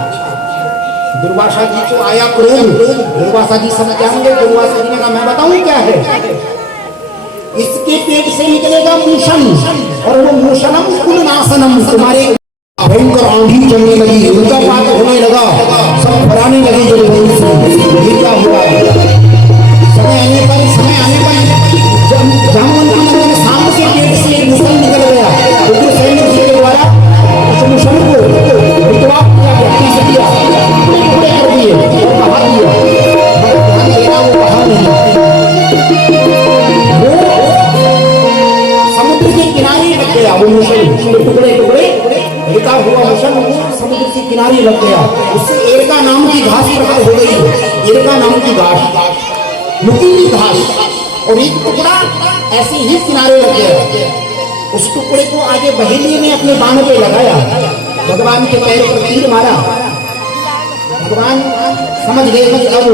दुर्वासा जी को आया क्रोध, दुर्वासा जी सब जान गए। दुर्वासा जी ने कहा मैं बताऊं क्या है, इसके पेट से निकलेगा मूषण और वो मूषणम कुलनाशनम, तुम्हारे भयंकर आंधी चलने लगी, उनका पात होने लगा, सब फराने लगे। ये क्या हुआ? समय आने पर जामवंती नगर में सांप के पेट से एक मूषण निकल गया। उग्र सैनिक जी के द्वारा उस मूषण को विद्वान किया गया, टुकड़े कर दिए और बहा दिया। ध्यान देना वो बहा नहीं, समुद्र के किनारे लग गया। वो मूषण टुकड़े टुकड़े लिखा हुआ मूषण समुद्र के किनारे लग गया। उससे एरका नाम की घास प्रकट हो गई, एरका नाम की घास, नुकीली घास, और एक टुकड़ा ऐसे ही किनारे लग गया। उस टुकड़े को आगे बहेलिए ने अपने बाण पे लगाया, भगवान के पैर पर तीर मारा। भगवान समझ गए कि अब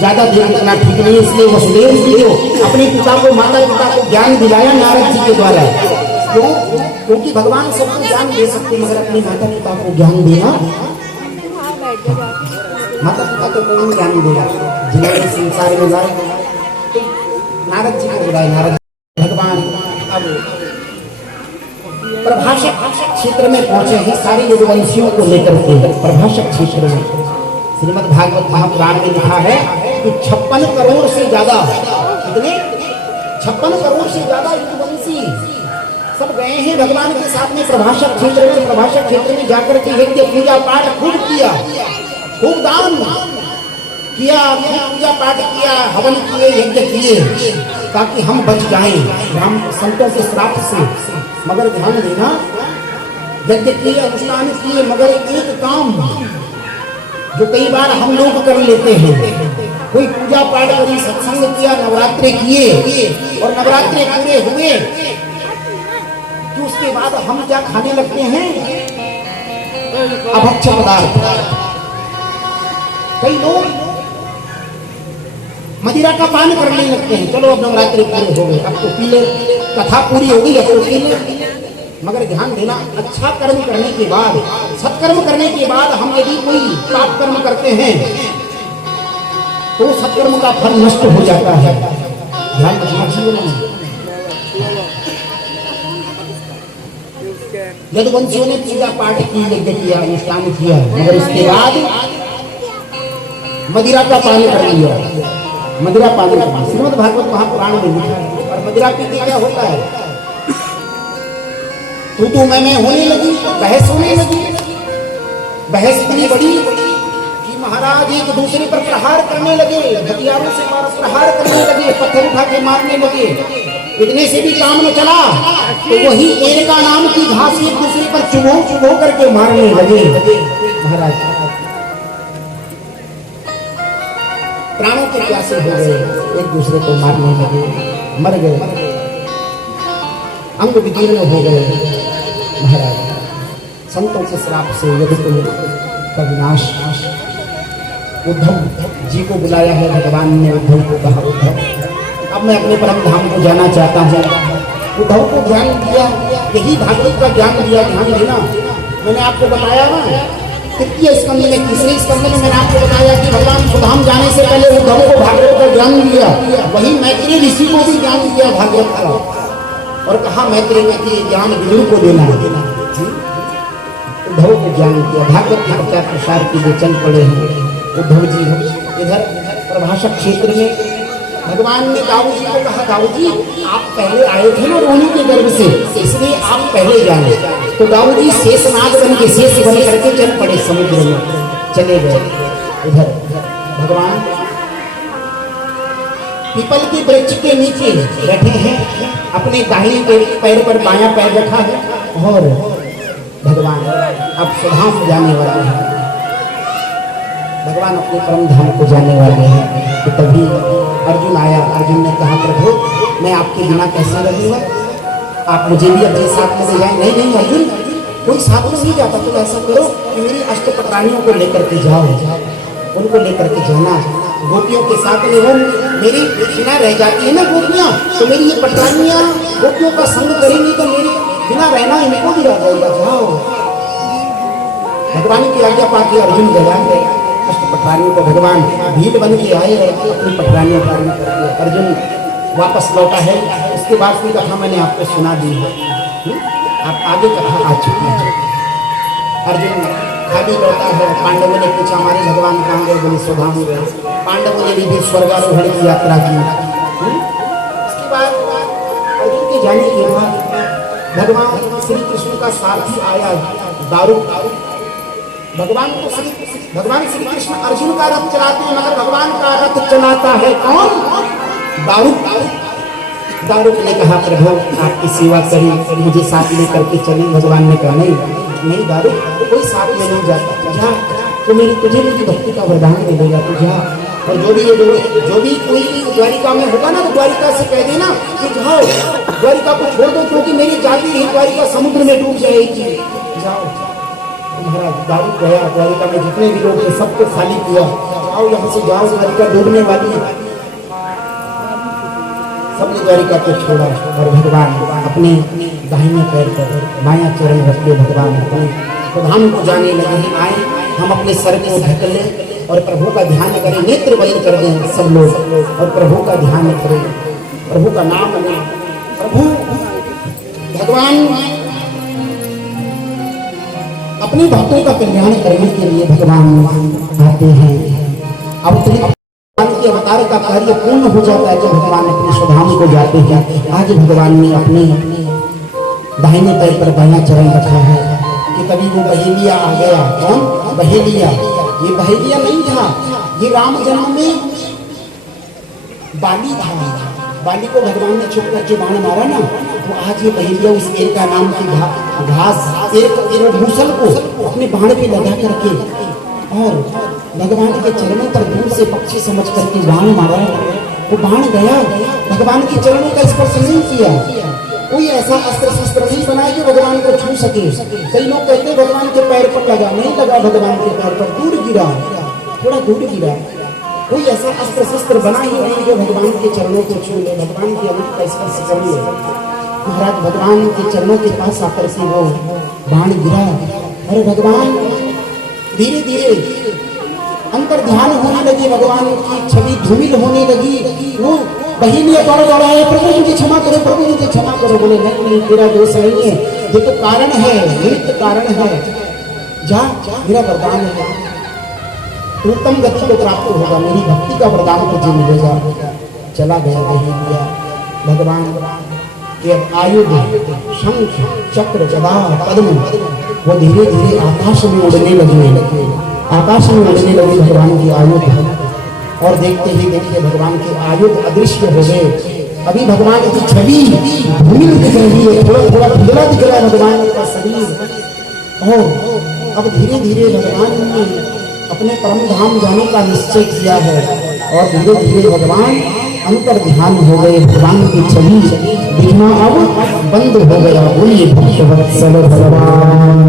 ज्यादा देर रुकना ठीक नहीं, इसलिए वसुदेव जी को अपने पिता को, माता पिता को ज्ञान दिलाया नारद जी के द्वारा। क्यों? क्योंकि भगवान सबको ज्ञान दे सकते मगर अपने माता पिता को ज्ञान देना, माता पिता को कौन ज्ञान देगा? जिन्होंने संसार में लाए तो नारद जी को बुलाए, नारद भगवान अब प्रभाषक क्षेत्र में पहुंचे हैं सारे यदुवंशियों को लेकर के। प्रभाषक क्षेत्र में श्रीमद् भागवत महापुराण में लिखा है कि 56 करोड़ से ज्यादा, कितने? 56 करोड़ से ज्यादा यदुवंशी सब गए हैं भगवान के साथ में प्रभाषक क्षेत्र में। प्रभाषक क्षेत्र में जाकर के यज्ञ पूजा पाठ खूब किया, खूब दान किया, खूब पूजा पाठ किया, हवन किए, यज्ञ किए ताकि हम बच जाएं राम संतों के श्राप से। मगर ध्यान देना, यज्ञ किए, अनुष्ठान किए, मगर एक काम जो कई बार हम लोग कर लेते हैं, कोई पूजा पाठ करी, सत्संग किया, नवरात्रे किए और नवरात्रे पूरे हुए कि उसके बाद हम क्या खाने लगते हैं? अभक्ष्य पदार्थ। कई लोग मदिरा का पान करने लगते हैं, चलो अब नवरात्रि पूरे हो गए, अब तो पी ले, कथा पूरी हो गई, अब तो पी ले। मगर ध्यान देना, अच्छा कर्म करने के बाद, सत्कर्म करने के बाद हम यदि कोई पाप कर्म करते हैं तो सत्कर्म का फल नष्ट हो जाता है। ध्यान रखना चाहिए। यदुवंशियों ने पूजा पाठ की, यज्ञ किया, अनुष्ठान किया, मगर उसके बाद मदिरा का पान कर लिया, मदिरा पान करना श्रीमद् भागवत महापुराण में लिखा है। और मदिरा पीते क्या होता है? तू मैं होने लगी, बहस होने लगी, बहस इतनी बड़ी कि महाराज एक दूसरे पर प्रहार करने लगे, हथियारों से प्रहार करने लगे, पत्थर उठा के मारने लगे। इतने से भी काम न चला तो वही एरका नाम की घास एक दूसरे पर चुभो करके मारने लगे। महाराज प्राणों के प्यासे हो गए, एक दूसरे को मारने लगे, मर गए, अंग विदीर्ण हो गए। महाराज संतों के श्राप से यदि का विनाश। उद्धव जी को बुलाया है भगवान ने, उद्धव को कहा, उद्धव अब मैं अपने परम धाम को जाना चाहता हूँ। उद्धव को ज्ञान दिया, यही भागवत का ज्ञान दिया। ध्यान देना, मैंने आपको बताया ना, तृतीय स्कंद में, तीसरे स्कंद में मैंने आपको बताया कि भगवान सुधाम जाने से पहले उद्धव को भागवत का ज्ञान दिया। वही मैत्रेय ऋषि को भी ज्ञान दिया भागवत का और कहा मैत्रेय में कि ज्ञान विदुर को देना है। उद्धव को ज्ञान दिया, भागवत के प्रचार प्रसार के लिए चल पड़े हैं उद्धव जी। इधर प्रभाषक क्षेत्र में भगवान ने दाऊ जी को कहा, दाऊ जी आप पहले आए थे ना रोहिणी के गर्भ से, इसलिए आप पहले जाए। तो दाऊ जी शेषनाग बन के, शेष बन करके चल पड़े, समुद्र में चले गए। उधर भगवान पीपल के वृक्ष के नीचे बैठे हैं, अपने दाहिने पैर पर बायां पैर रखा है और भगवान अब सुधाम जाने वाले हैं। भगवान अपने परम धाम को जाने वाले हैं। तो तभी अर्जुन आया। अर्जुन ने कहा, प्रभु मैं आपके बिना कैसे रहूंगा, आप मुझे भी अपने साथ में ले जाए। नहीं नहीं अर्जुन, कोई साथ में नहीं जाता, तो ऐसा करो कि मेरी अष्टपटरानियों को लेकर के जाओ, उनको लेकर के जाना, गोपियों के साथ में वो मेरी बिना रह जाती है ना गोपियाँ, तो मेरी ये पटरानियाँ गोपियों का संग करेंगी तो मेरी बिना रहना इनको भी रह जाएगा। जाओ। भगवान की आज्ञा पाके अर्जुन गया, अष्टपटरानियों को भगवान भीड़ बन के आए और अपनी पटरानियों का अर्जुन वापस लौटा है। उसके बाद की कथा मैंने आपको सुना दी है, आप आगे कथा आ चुकी है। अर्जुन खाली लौटा है, पांडवों ने पूछा हमारे भगवान कहाँ गए, बोले सुधाम गए। पांडवों ने भी स्वर्गारोहण की यात्रा की। उसके बाद अर्जुन के जाने के बाद भगवान श्री कृष्ण का सारथी आया दारू। भगवान श्री कृष्ण अर्जुन का रथ चलाते हैं, मगर भगवान का रथ चलाता है कौन? दारू। दारू ने कहा, प्रभु आपकी सेवा करी, मुझे साथ लेकर के चले। भगवान ने कहा, नहीं दारू कोई साथ में नहीं जाता, जा तो मेरी तुझे मेरी भक्ति का वरदान मिलेगा, तू जा। और जो भी कोई द्वारिका में होगा ना, तो द्वारिका से कह देना कि जाओ, द्वारिका को छोड़ दो, क्योंकि मेरी जाति ही द्वारिका समुद्र में डूब जाएगी। जाओ। महाराज दारू गया, द्वारिका में जितने भी लोग थे सबको खाली किया, जाओ यहाँ से जाओ, द्वारिका डूबने वाली है। सबने द्वारिका को छोड़ा और भगवान अपने दाहिने पैर पर बायां चरण रख के भगवान अपने प्रधान को जाने लगे हैं। आए हम अपने सर को ढक लें और प्रभु का ध्यान करें, नेत्र बंद कर दें सब लोग और प्रभु का ध्यान करें, प्रभु का नाम लें। प्रभु भगवान अपने भक्तों का कल्याण करने के लिए भगवान आते हैं। अवतरित भगवान के अवतार का कार्य पूर्ण हो जाता है जब भगवान अपने स्वधाम को जाते हैं। आज भगवान ने अपने दाहिने पैर पर बायां चरण रखा है कि तभी वो बहेलिया आ गया। कौन बहेलिया? ये बहेलिया नहीं था, ये राम जन्म में बाली था। बाली को भगवान ने छुप करके बाण मारा ना, तो आज ये बहेलिया उस पेड़ का नाम की घास पेड़ मूसल को अपने बाण पे लगा करके और भगवान के चरणों पर दूर से पक्षी समझ करके बाण मारा। वो बाण गया, भगवान के चरणों का स्पर्श नहीं किया। कोई ऐसा अस्त्र शस्त्र नहीं बनाया जो भगवान को छू सके। कई लोग कहते भगवान के पैर पर लगा, नहीं लगा भगवान के पैर पर, दूर गिरा, थोड़ा दूर गिरा। कोई ऐसा अस्त्र शस्त्र बना ही नहीं जो भगवान के चरणों को छू ले, भगवान के अंग का स्पर्श कर ले। महाराज भगवान के चरणों के पास आकर के वो बाण गिरा और भगवान धीरे धीरे अंतर ध्यान होने लगे, भगवान की छवि धूमिल होने लगी। वो बहेलिया दौड़ा है, प्रभु मुझे क्षमा करो, प्रभु मुझे क्षमा करो। बोले नहीं, तेरा दोष नहीं है, ये तो कारण है, निमित्त कारण है। जा, मेरा वरदान है, उत्तम गति को प्राप्त होगा, मेरी भक्ति का वरदान तुझे मिलेगा। चला गया बहेलिया। भगवान के आयुध शंख चक्र गदा पद्म वो धीरे धीरे आकाश में उड़ने लगे, आकाश में उड़ने लगे भगवान की आयुध। और देखते ही देखते भगवान के आयुध अदृश्य हो गए। अभी भगवान की छवि धूमिल दिख रही है, थोड़ा थोड़ा धुंधला दिख रहा है भगवान का शरीर। और अब धीरे धीरे भगवान ने अपने परम धाम जाने का निश्चय किया है और धीरे धीरे भगवान अंतर ध्यान हो गए। भगवान की छवि दिखना अब बंद हो गया। बोलिए भक्तवत्सल भगवान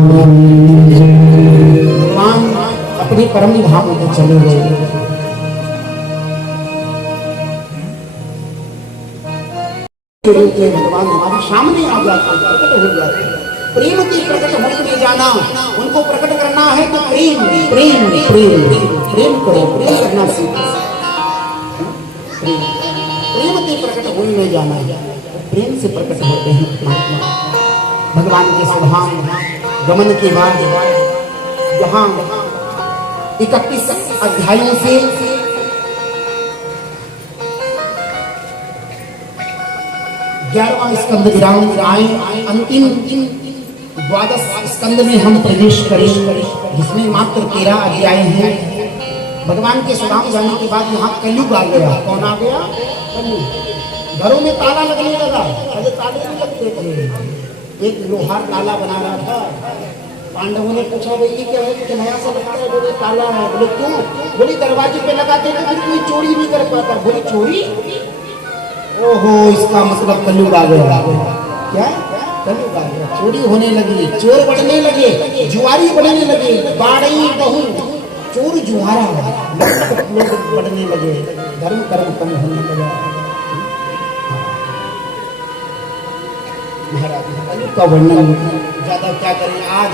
अपने परम धाम को चले गए। भगवान हमारे सामने आ जाते, प्रकट हो जाते। प्रेम की प्रकट होने जाना, उनको प्रकट करना है तो प्रेम प्रेम प्रेम प्रेम करो, प्रेम करना सीखो। प्रेम के प्रकट होने जाना, प्रेम से प्रकट होते हैं परमात्मा। भगवान के स्वधाम गमन के बाद यहाँ 31 अध्यायों से 11वां स्कंद विराम आए। अंतिम 12 स्कंद में हम प्रवेश करें, जिसमें मात्र 13 अध्याय हैं। भगवान के स्वधाम जाने के बाद यहाँ कलयुग आ गया। कौन आ गया? कलयुग। घरों में ताला लगने लगा, पहले ताले नहीं लगते थे। एक लोहार ताला बना रहा था। पांडवों ने पूछा भाई ये क्या है? कुछ नया सा लगता है। बोले ताला है। बोले क्यों? बोले दरवाजे पे लगाते थे फिर कोई चोरी नहीं कर पाता। बोले चोरी? ओहो, इसका मतलब कलयुग आ गया। क्या? कलयुग आ गया। चोरी होने लगी, चोर बढ़ने लगे, जुआरी बढ़ने लगे, बाड़ी बहू चोर जुआरा लोग बढ़ने लगे, धर्म कर्म कम होने लगा। महाराज कलयुग का वर्णन ज्यादा क्या करें। आज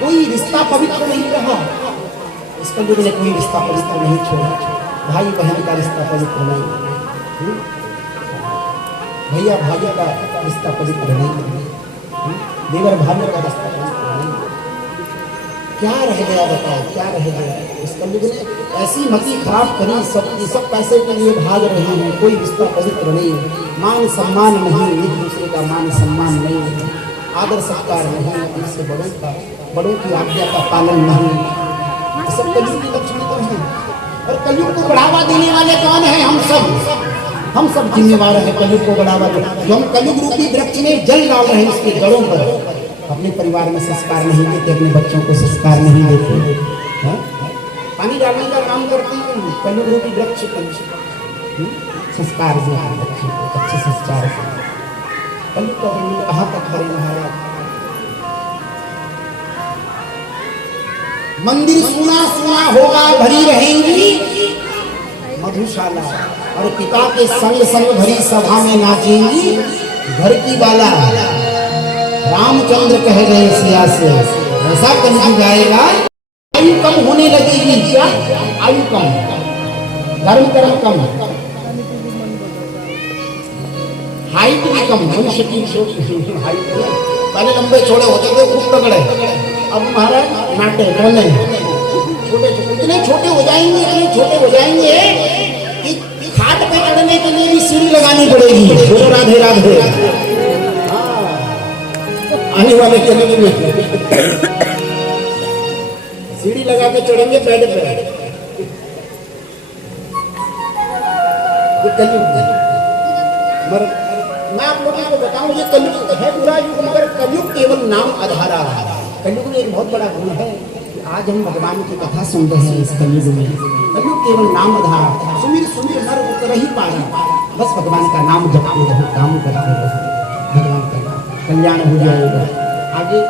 कोई रिश्ता पवित्र नहीं रहा। इस कलयुग ने कोई रिश्ता पवित्र नहीं छोड़ा। भाई बहन का रिश्ता पवित्र नहीं, भैया भाइयों का रिश्ता पवित्र नहीं, देवर भाइयों का रिश्ता पवित्र नहीं। क्या रह गया बताओ, क्या रह गया? इस कलयुग ने ऐसी मति खराब करी, सब पैसे के लिए भाग रहे हैं। कोई रिश्ता पवित्र नहीं, मान सम्मान नहीं, एक दूसरे का मान सम्मान नहीं, आदर सत्कार नहीं, उनसे बड़ों की आज्ञा का पालन नहीं। सब कलयुग की लक्षण तो है। और कलयुग को बढ़ावा देने वाले कौन है? हम सब जिम्मेवार हैं कलयुग को बढ़ावा देने। जो हम कलयुग रूपी वृक्ष में जल डाल रहे हैं उसके जड़ों पर, अपने परिवार में संस्कार नहीं देते, अपने बच्चों को संस्कार नहीं देते, पानी डालने का काम करते हैं। कलयुग रूपी वृक्ष संस्कार जो है अच्छे संस्कार कलयुग का वर्णन कहाँ तक करें महाराज? मंदिर सुना सुना होगा, भरी रहेंगी मधुशाला, और पिता के संग संग भरी सभा में नाचेंगी घर की बाला। रामचंद्र कह गए सिया से, ऐसा कलयुग गाएगा आयु कम होने लगेगी। क्या आयु कम, धर्म कर्म कम, हाइट भी कम, मनुष्य की हाइट। पहले लंबे छोड़े होते थे, खूब तगड़े, अब महाराज नाटे बोले छोटे छोटे, इतने छोटे हो जाएंगे, इतने छोटे हो जाएंगे कि खाट पे चढ़ने के लिए भी सीढ़ी लगानी पड़ेगी। बोलो राधे राधे। आने वाले के लिए सीढ़ी लगा के चढ़ेंगे बेड पे। मैं आप लोगों को बताऊं, ये कलयुग है बुरा युग, मगर कलयुग केवल नाम आधारा। कलयुग में एक बहुत बड़ा गुण है कि आज हम भगवान की कथा सुन रहे हैं। इस कलयुग में कलयुग केवल नाम आधारा, सुमिर सुमिर नर उतर ही पारा। बस भगवान का नाम जपते रहो, काम करते रहो, भगवान का कल्याण हो जाएगा। आगे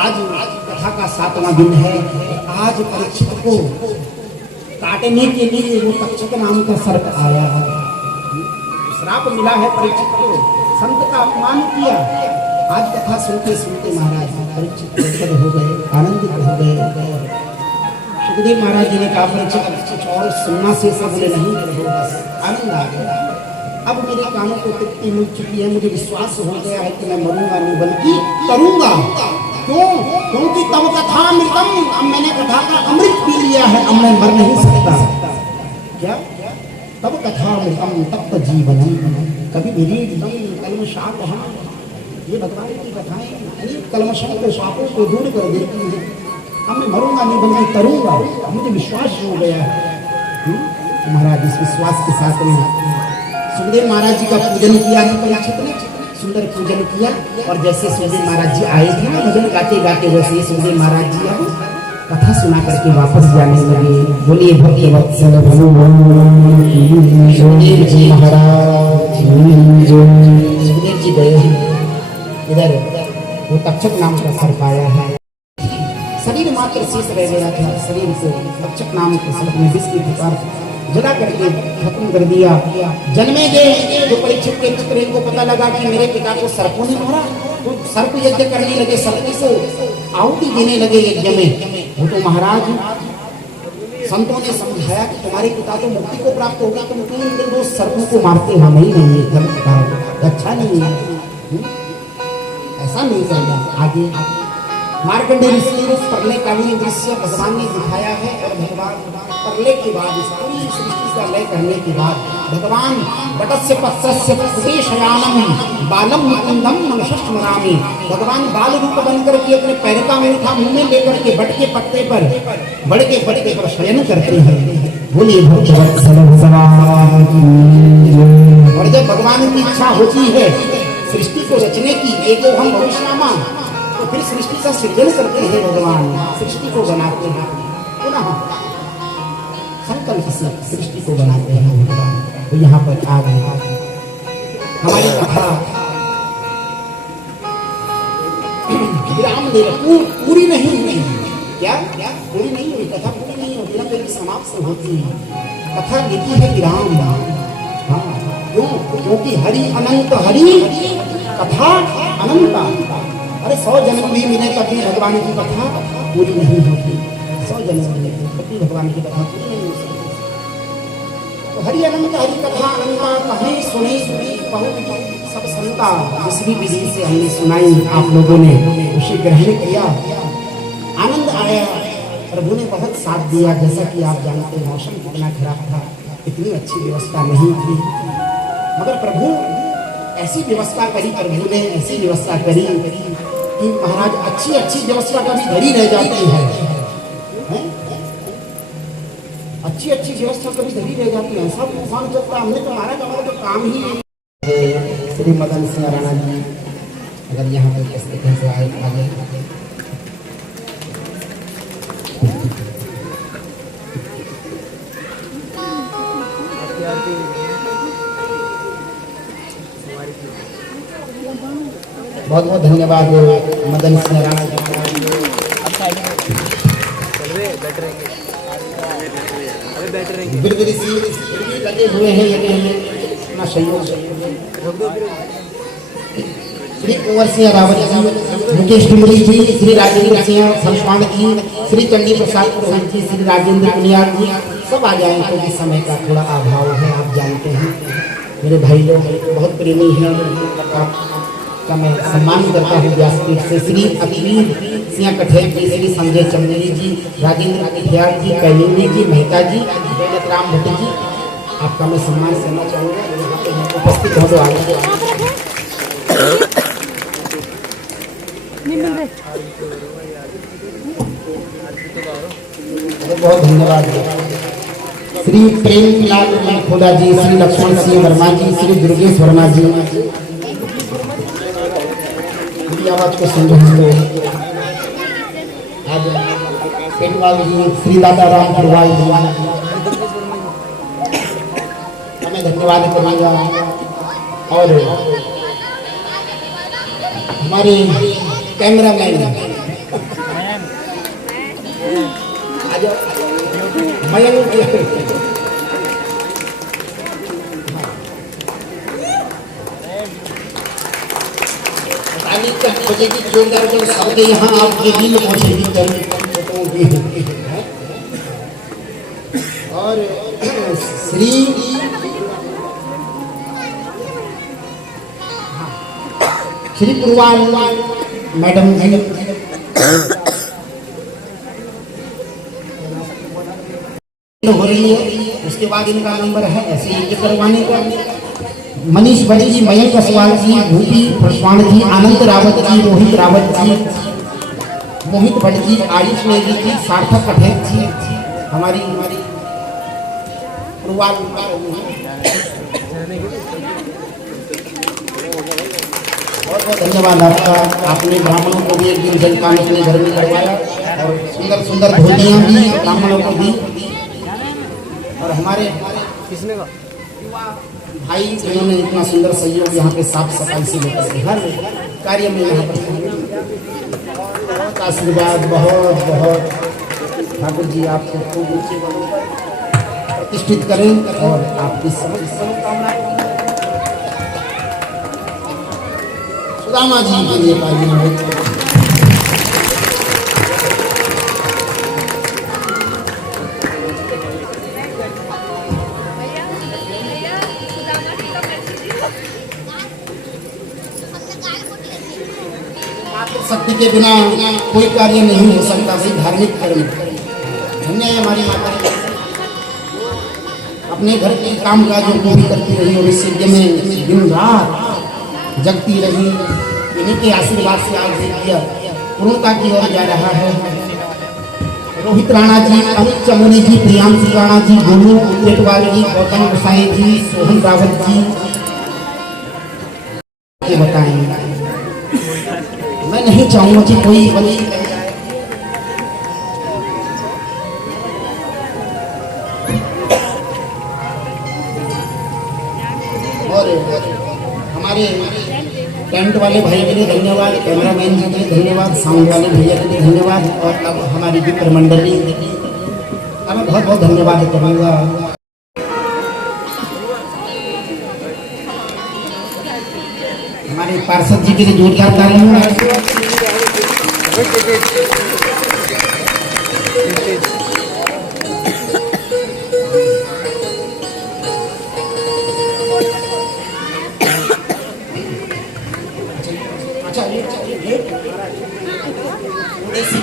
आज कथा का 7वां दिन है। आज परीक्षित को काटने के लिए वो तक्षक नाम का सर्प आया है। श्राप मिला है परीक्षित को, संत का अपमान किया। आज कथा सुनते सुनते महाराज परीक्षित प्रसन्न हो गए, आनंदित हो गए। सुखदेव महाराज जी ने कहा परीक्षित और सुनना से सब बोले नहीं, आनंद आ गया। अब मेरे कानों को तृप्ति मिल चुकी है, मुझे विश्वास हो गया है कि मैं मरूंगा नहीं बल्कि करूंगा। क्यों? क्योंकि तब कथा अमृतम, अब मैंने कथा का अमृत पी लिया है, अब मैं मर नहीं सकता। क्या? तब कथा अमृतम तप्त जीवनम कभी कलमशाप। ये भगवान की कथाएं अनेक कलमशों को, पापों को दूर कर देती हैं। अब मैं मरूंगा नहीं बल्कि करूंगा, मुझे विश्वास हो गया है। महाराज इस विश्वास के साथ में सुखदेव महाराज जी का पूजन किया है परीक्षित ने, सुंदर पूजन किया। और जैसे सुखदेव महाराज जी आए थे ना भजन गाते गाते, वैसे सुखदेव महाराज जी अब कथा सुना करके वापस जाने लगे। बोलिए भक्त वत्सल सुखदेव जी महाराज। सुखदेव जी गए इधर, वो तक्षक नाम का सर्प आया है। शरीर मात्र शेष रह गया था, शरीर को तक्षक नाम के सर्प ने विष की प्रकार जला करके खत्म कर दिया। जन्मे गए जो परीक्षित के पुत्र, इनको पता लगा कि मेरे पिता को सर्पों ने मारा, तो सर्प यज्ञ करने लगे, सर्प को आहुति देने लगे यज्ञ में। वो तो महाराज संतों ने समझाया कि तुम्हारे पिता तो मुक्ति को प्राप्त होगा, तुम क्यों निर्दोष सर्पों को मारते हो? नहीं नहीं, एकदम अच्छा नहीं है, ऐसा नहीं करना। आगे मार्कंडेय ऋषि ने प्रलयकालीन दृश्य भगवान ने दिखाया है। और भगवान प्रलय के बाद, इस पूरी सृष्टि का लय करने के बाद, भगवान बटस्य पत्सस्य उपदेशयानम बालम मुकुंदम मनुष्यस्मरामि, भगवान बाल रूप बनकर के अपने पैर का मेरा मुंह में लेकर के बट के पत्ते पर बड़के पर शयन करते हैं। बोलिए भगवत्सल भगवान। और जब भगवान की इच्छा होती है सृष्टि को रचने की, एक हम भविष्यमा, तो फिर सृष्टि का सृजन करते हैं भगवान, सृष्टि को बनाते हैं, पुनः संकल्प से सृष्टि को बनाते हैं भगवान। तो यहाँ पर आ गए हमारी कथा विराम दे, पूरी नहीं हुई। क्या पूरी नहीं हुई कथा, पूरी नहीं होती ना, तो समाप्त होती है कथा, लिखी है विराम। हाँ, क्यों? क्योंकि हरि अनंत, हरि कथा अनंता। अरे 100 जन्म भी मिले कभी भगवान की कथा पूरी नहीं होती, 100 जन्म मिले कभी भगवान की कथा पूरी नहीं हो सकती। तो हरि अनंत, हरि कथा अनंता, कहीं सुनी बहुत सब संता, जिस भी विधि से हमने सुनाई आप लोगों ने उसे ग्रहण किया, आनंद आया। प्रभु ने बहुत साथ दिया। जैसा कि आप जानते हैं मौसम कितना खराब था, इतनी अच्छी व्यवस्था नहीं थी, मगर प्रभु ऐसी व्यवस्था करी, प्रभु ने ऐसी व्यवस्था करी कि महाराज अच्छी व्यवस्था कभी धरी रह जाती है, अच्छी व्यवस्था कभी धरी रह जाती है। सब तूफान चलता, हमने तो महाराज हमारा तो काम ही श्री मदन सिंह राणा जी अगर यहाँ पर किस तरह से आगे बहुत बहुत धन्यवाद मदन सिंह राणा जी। बिरबिरी सी लगे हुए हैं, लगे हैं अपना सहयोग। श्री कुंवर सिंह रावत जी, मुकेश डुमरी जी, श्री राजेंद्र सिंह संस्वान जी, श्री चंडी प्रसाद पुरोहित जी, श्री राजेंद्र कुनियाल जी, सब आ जाएं क्योंकि समय का थोड़ा अभाव है, आप जानते हैं। मेरे भाई लोग बहुत प्रेमी हैं, आपका मैं सम्मान करता हूँ व्यासपीठ से। श्री अखिल सिंह कठेर जी, श्री संजय चंदेरी जी, राजेंद्र कठियार जी, कैलिंदी जी, मेहता जी, राम भट्ट जी, आपका मैं सम्मान करना चाहूँगा। उपस्थित हो तो आगे बहुत धन्यवाद। श्री प्रेमलाल खोला जी, श्री लक्ष्मण सिंह वर्मा जी, श्री दुर्गेश वर्मा जी, मेरी आवाज को सुन रहे हैं आज पेटवाल जी, श्री दादा राम पुरवाल जी, हमें धन्यवाद करूँगा। और हमारे कैमरामैन मयंक बजेगी जोरदार जो शब्द यहाँ आपके दिल पहुँचेगी। और श्री श्री पुरवाल मैडम हो रही है, उसके बाद इनका नंबर है ऐसे ये करवाने का। मनीष बड़ी जी, मयंक असवाल जी, भूपी फुलवाण जी, आनंद रावत जी, रोहित रावत जी, मोहित भट्ट जी, आयुष नेगी जी, सार्थक कठेर जी, हमारी बहुत बहुत धन्यवाद आपका। आपने ब्राह्मणों को भी एक दिन जलपान अपने घर में करवाया और सुंदर सुंदर भोजनियाँ भी ब्राह्मणों को दी। और हमारे भाई जिन्होंने इतना सुंदर सहयोग यहाँ पे साफ सफाई से लेकर हर कार्य में यहाँ पर बहुत आशीर्वाद, बहुत बहुत ठाकुर जी आपको खूब ऊंचे पदों पर प्रतिष्ठित करें और आपकी समस्त मनोकामना सुदामा जी के लिए पाइए। शक्ति के बिना कोई कार्य नहीं हो सकता, भाई धार्मिक कर्म। धन्य है हमारी माता, अपने घर के काम काजों को भी करती रही और इस यज्ञ में दिन रात जगती रही। इन्हीं के आशीर्वाद से आज यज्ञ पूर्णता की ओर जा रहा है। रोहित राणा जी, अमित चमोनी जी, प्रियांशु राणा जी, गोलू पेटवाल जी, गौतम गोसाई जी, सोहन रावत जी बताएंगे। मैं नहीं चाहूंगा कि कोई बनी और हमारे टेंट वाले भाई के लिए धन्यवाद, कैमरामैन जी के लिए धन्यवाद, साउंड वाले भैया के लिए धन्यवाद और अब हमारी मित्र मंडली का मैं बहुत बहुत धन्यवाद करूँगा। हमारे पार्षद जी के लिए जोरदार तालियां।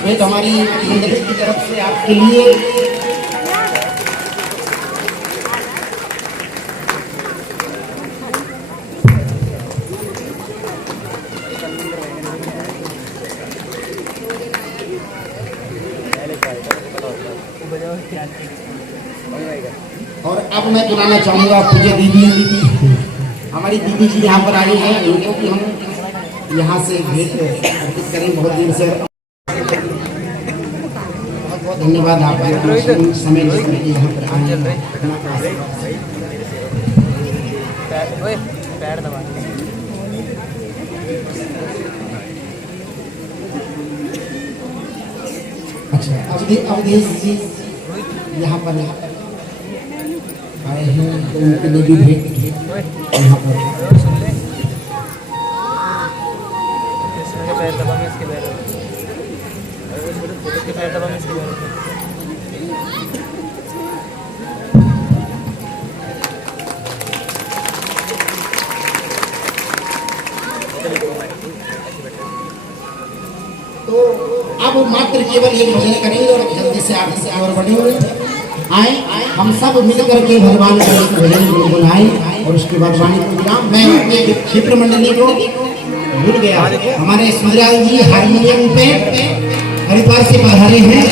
भेंट हमारी मंडली की तरफ से आपके लिए और अब मैं बुलाना चाहूँगा पूज्य दीदी, हमारी दीदी जी यहाँ पर आई हैं, इनको भी हम यहाँ से भेंट अर्पित करें। बहुत दिन से बहुत बहुत धन्यवाद आपका समय लेकर यहाँ पर आए। अच्छा अवधेश जी यहाँ पर आए हैं तो उनके लिए भी भेंट यहाँ पर तो अब मात्र केवल एक भजन करेंगे और जल्दी से आगे से और बढ़ेंगे। आए हम सब मिलकर के भगवान का एक भजन गुनगुनाएं और उसके बाद वाणी को विराम। मैं अपने क्षेत्र मंडली को भूल गया, हमारे सुंदरलाल जी हारमोनियम पे हरिद्वार से पधारे हैं,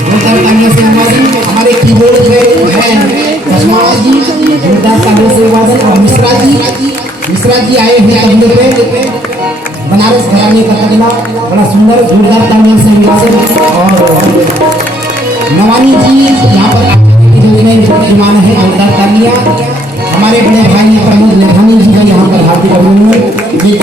जोरदार तालियों से वादन। हमारे कीबोर्ड पे है चश्मा जी, जोरदार तालियों से वादन। और मिश्रा जी आए हैं तबले पे, बनारस घराने का तबला बड़ा सुंदर जोरदार तालियों से वादन। और नवानी जी यहाँ पर विद्यमान है, जोरदार तालियां। हमारे बड़े भाई प्रमोद लेखानी जी का यहाँ पर हार्दिक अभिनंदन। जय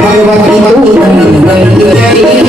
भगवती तू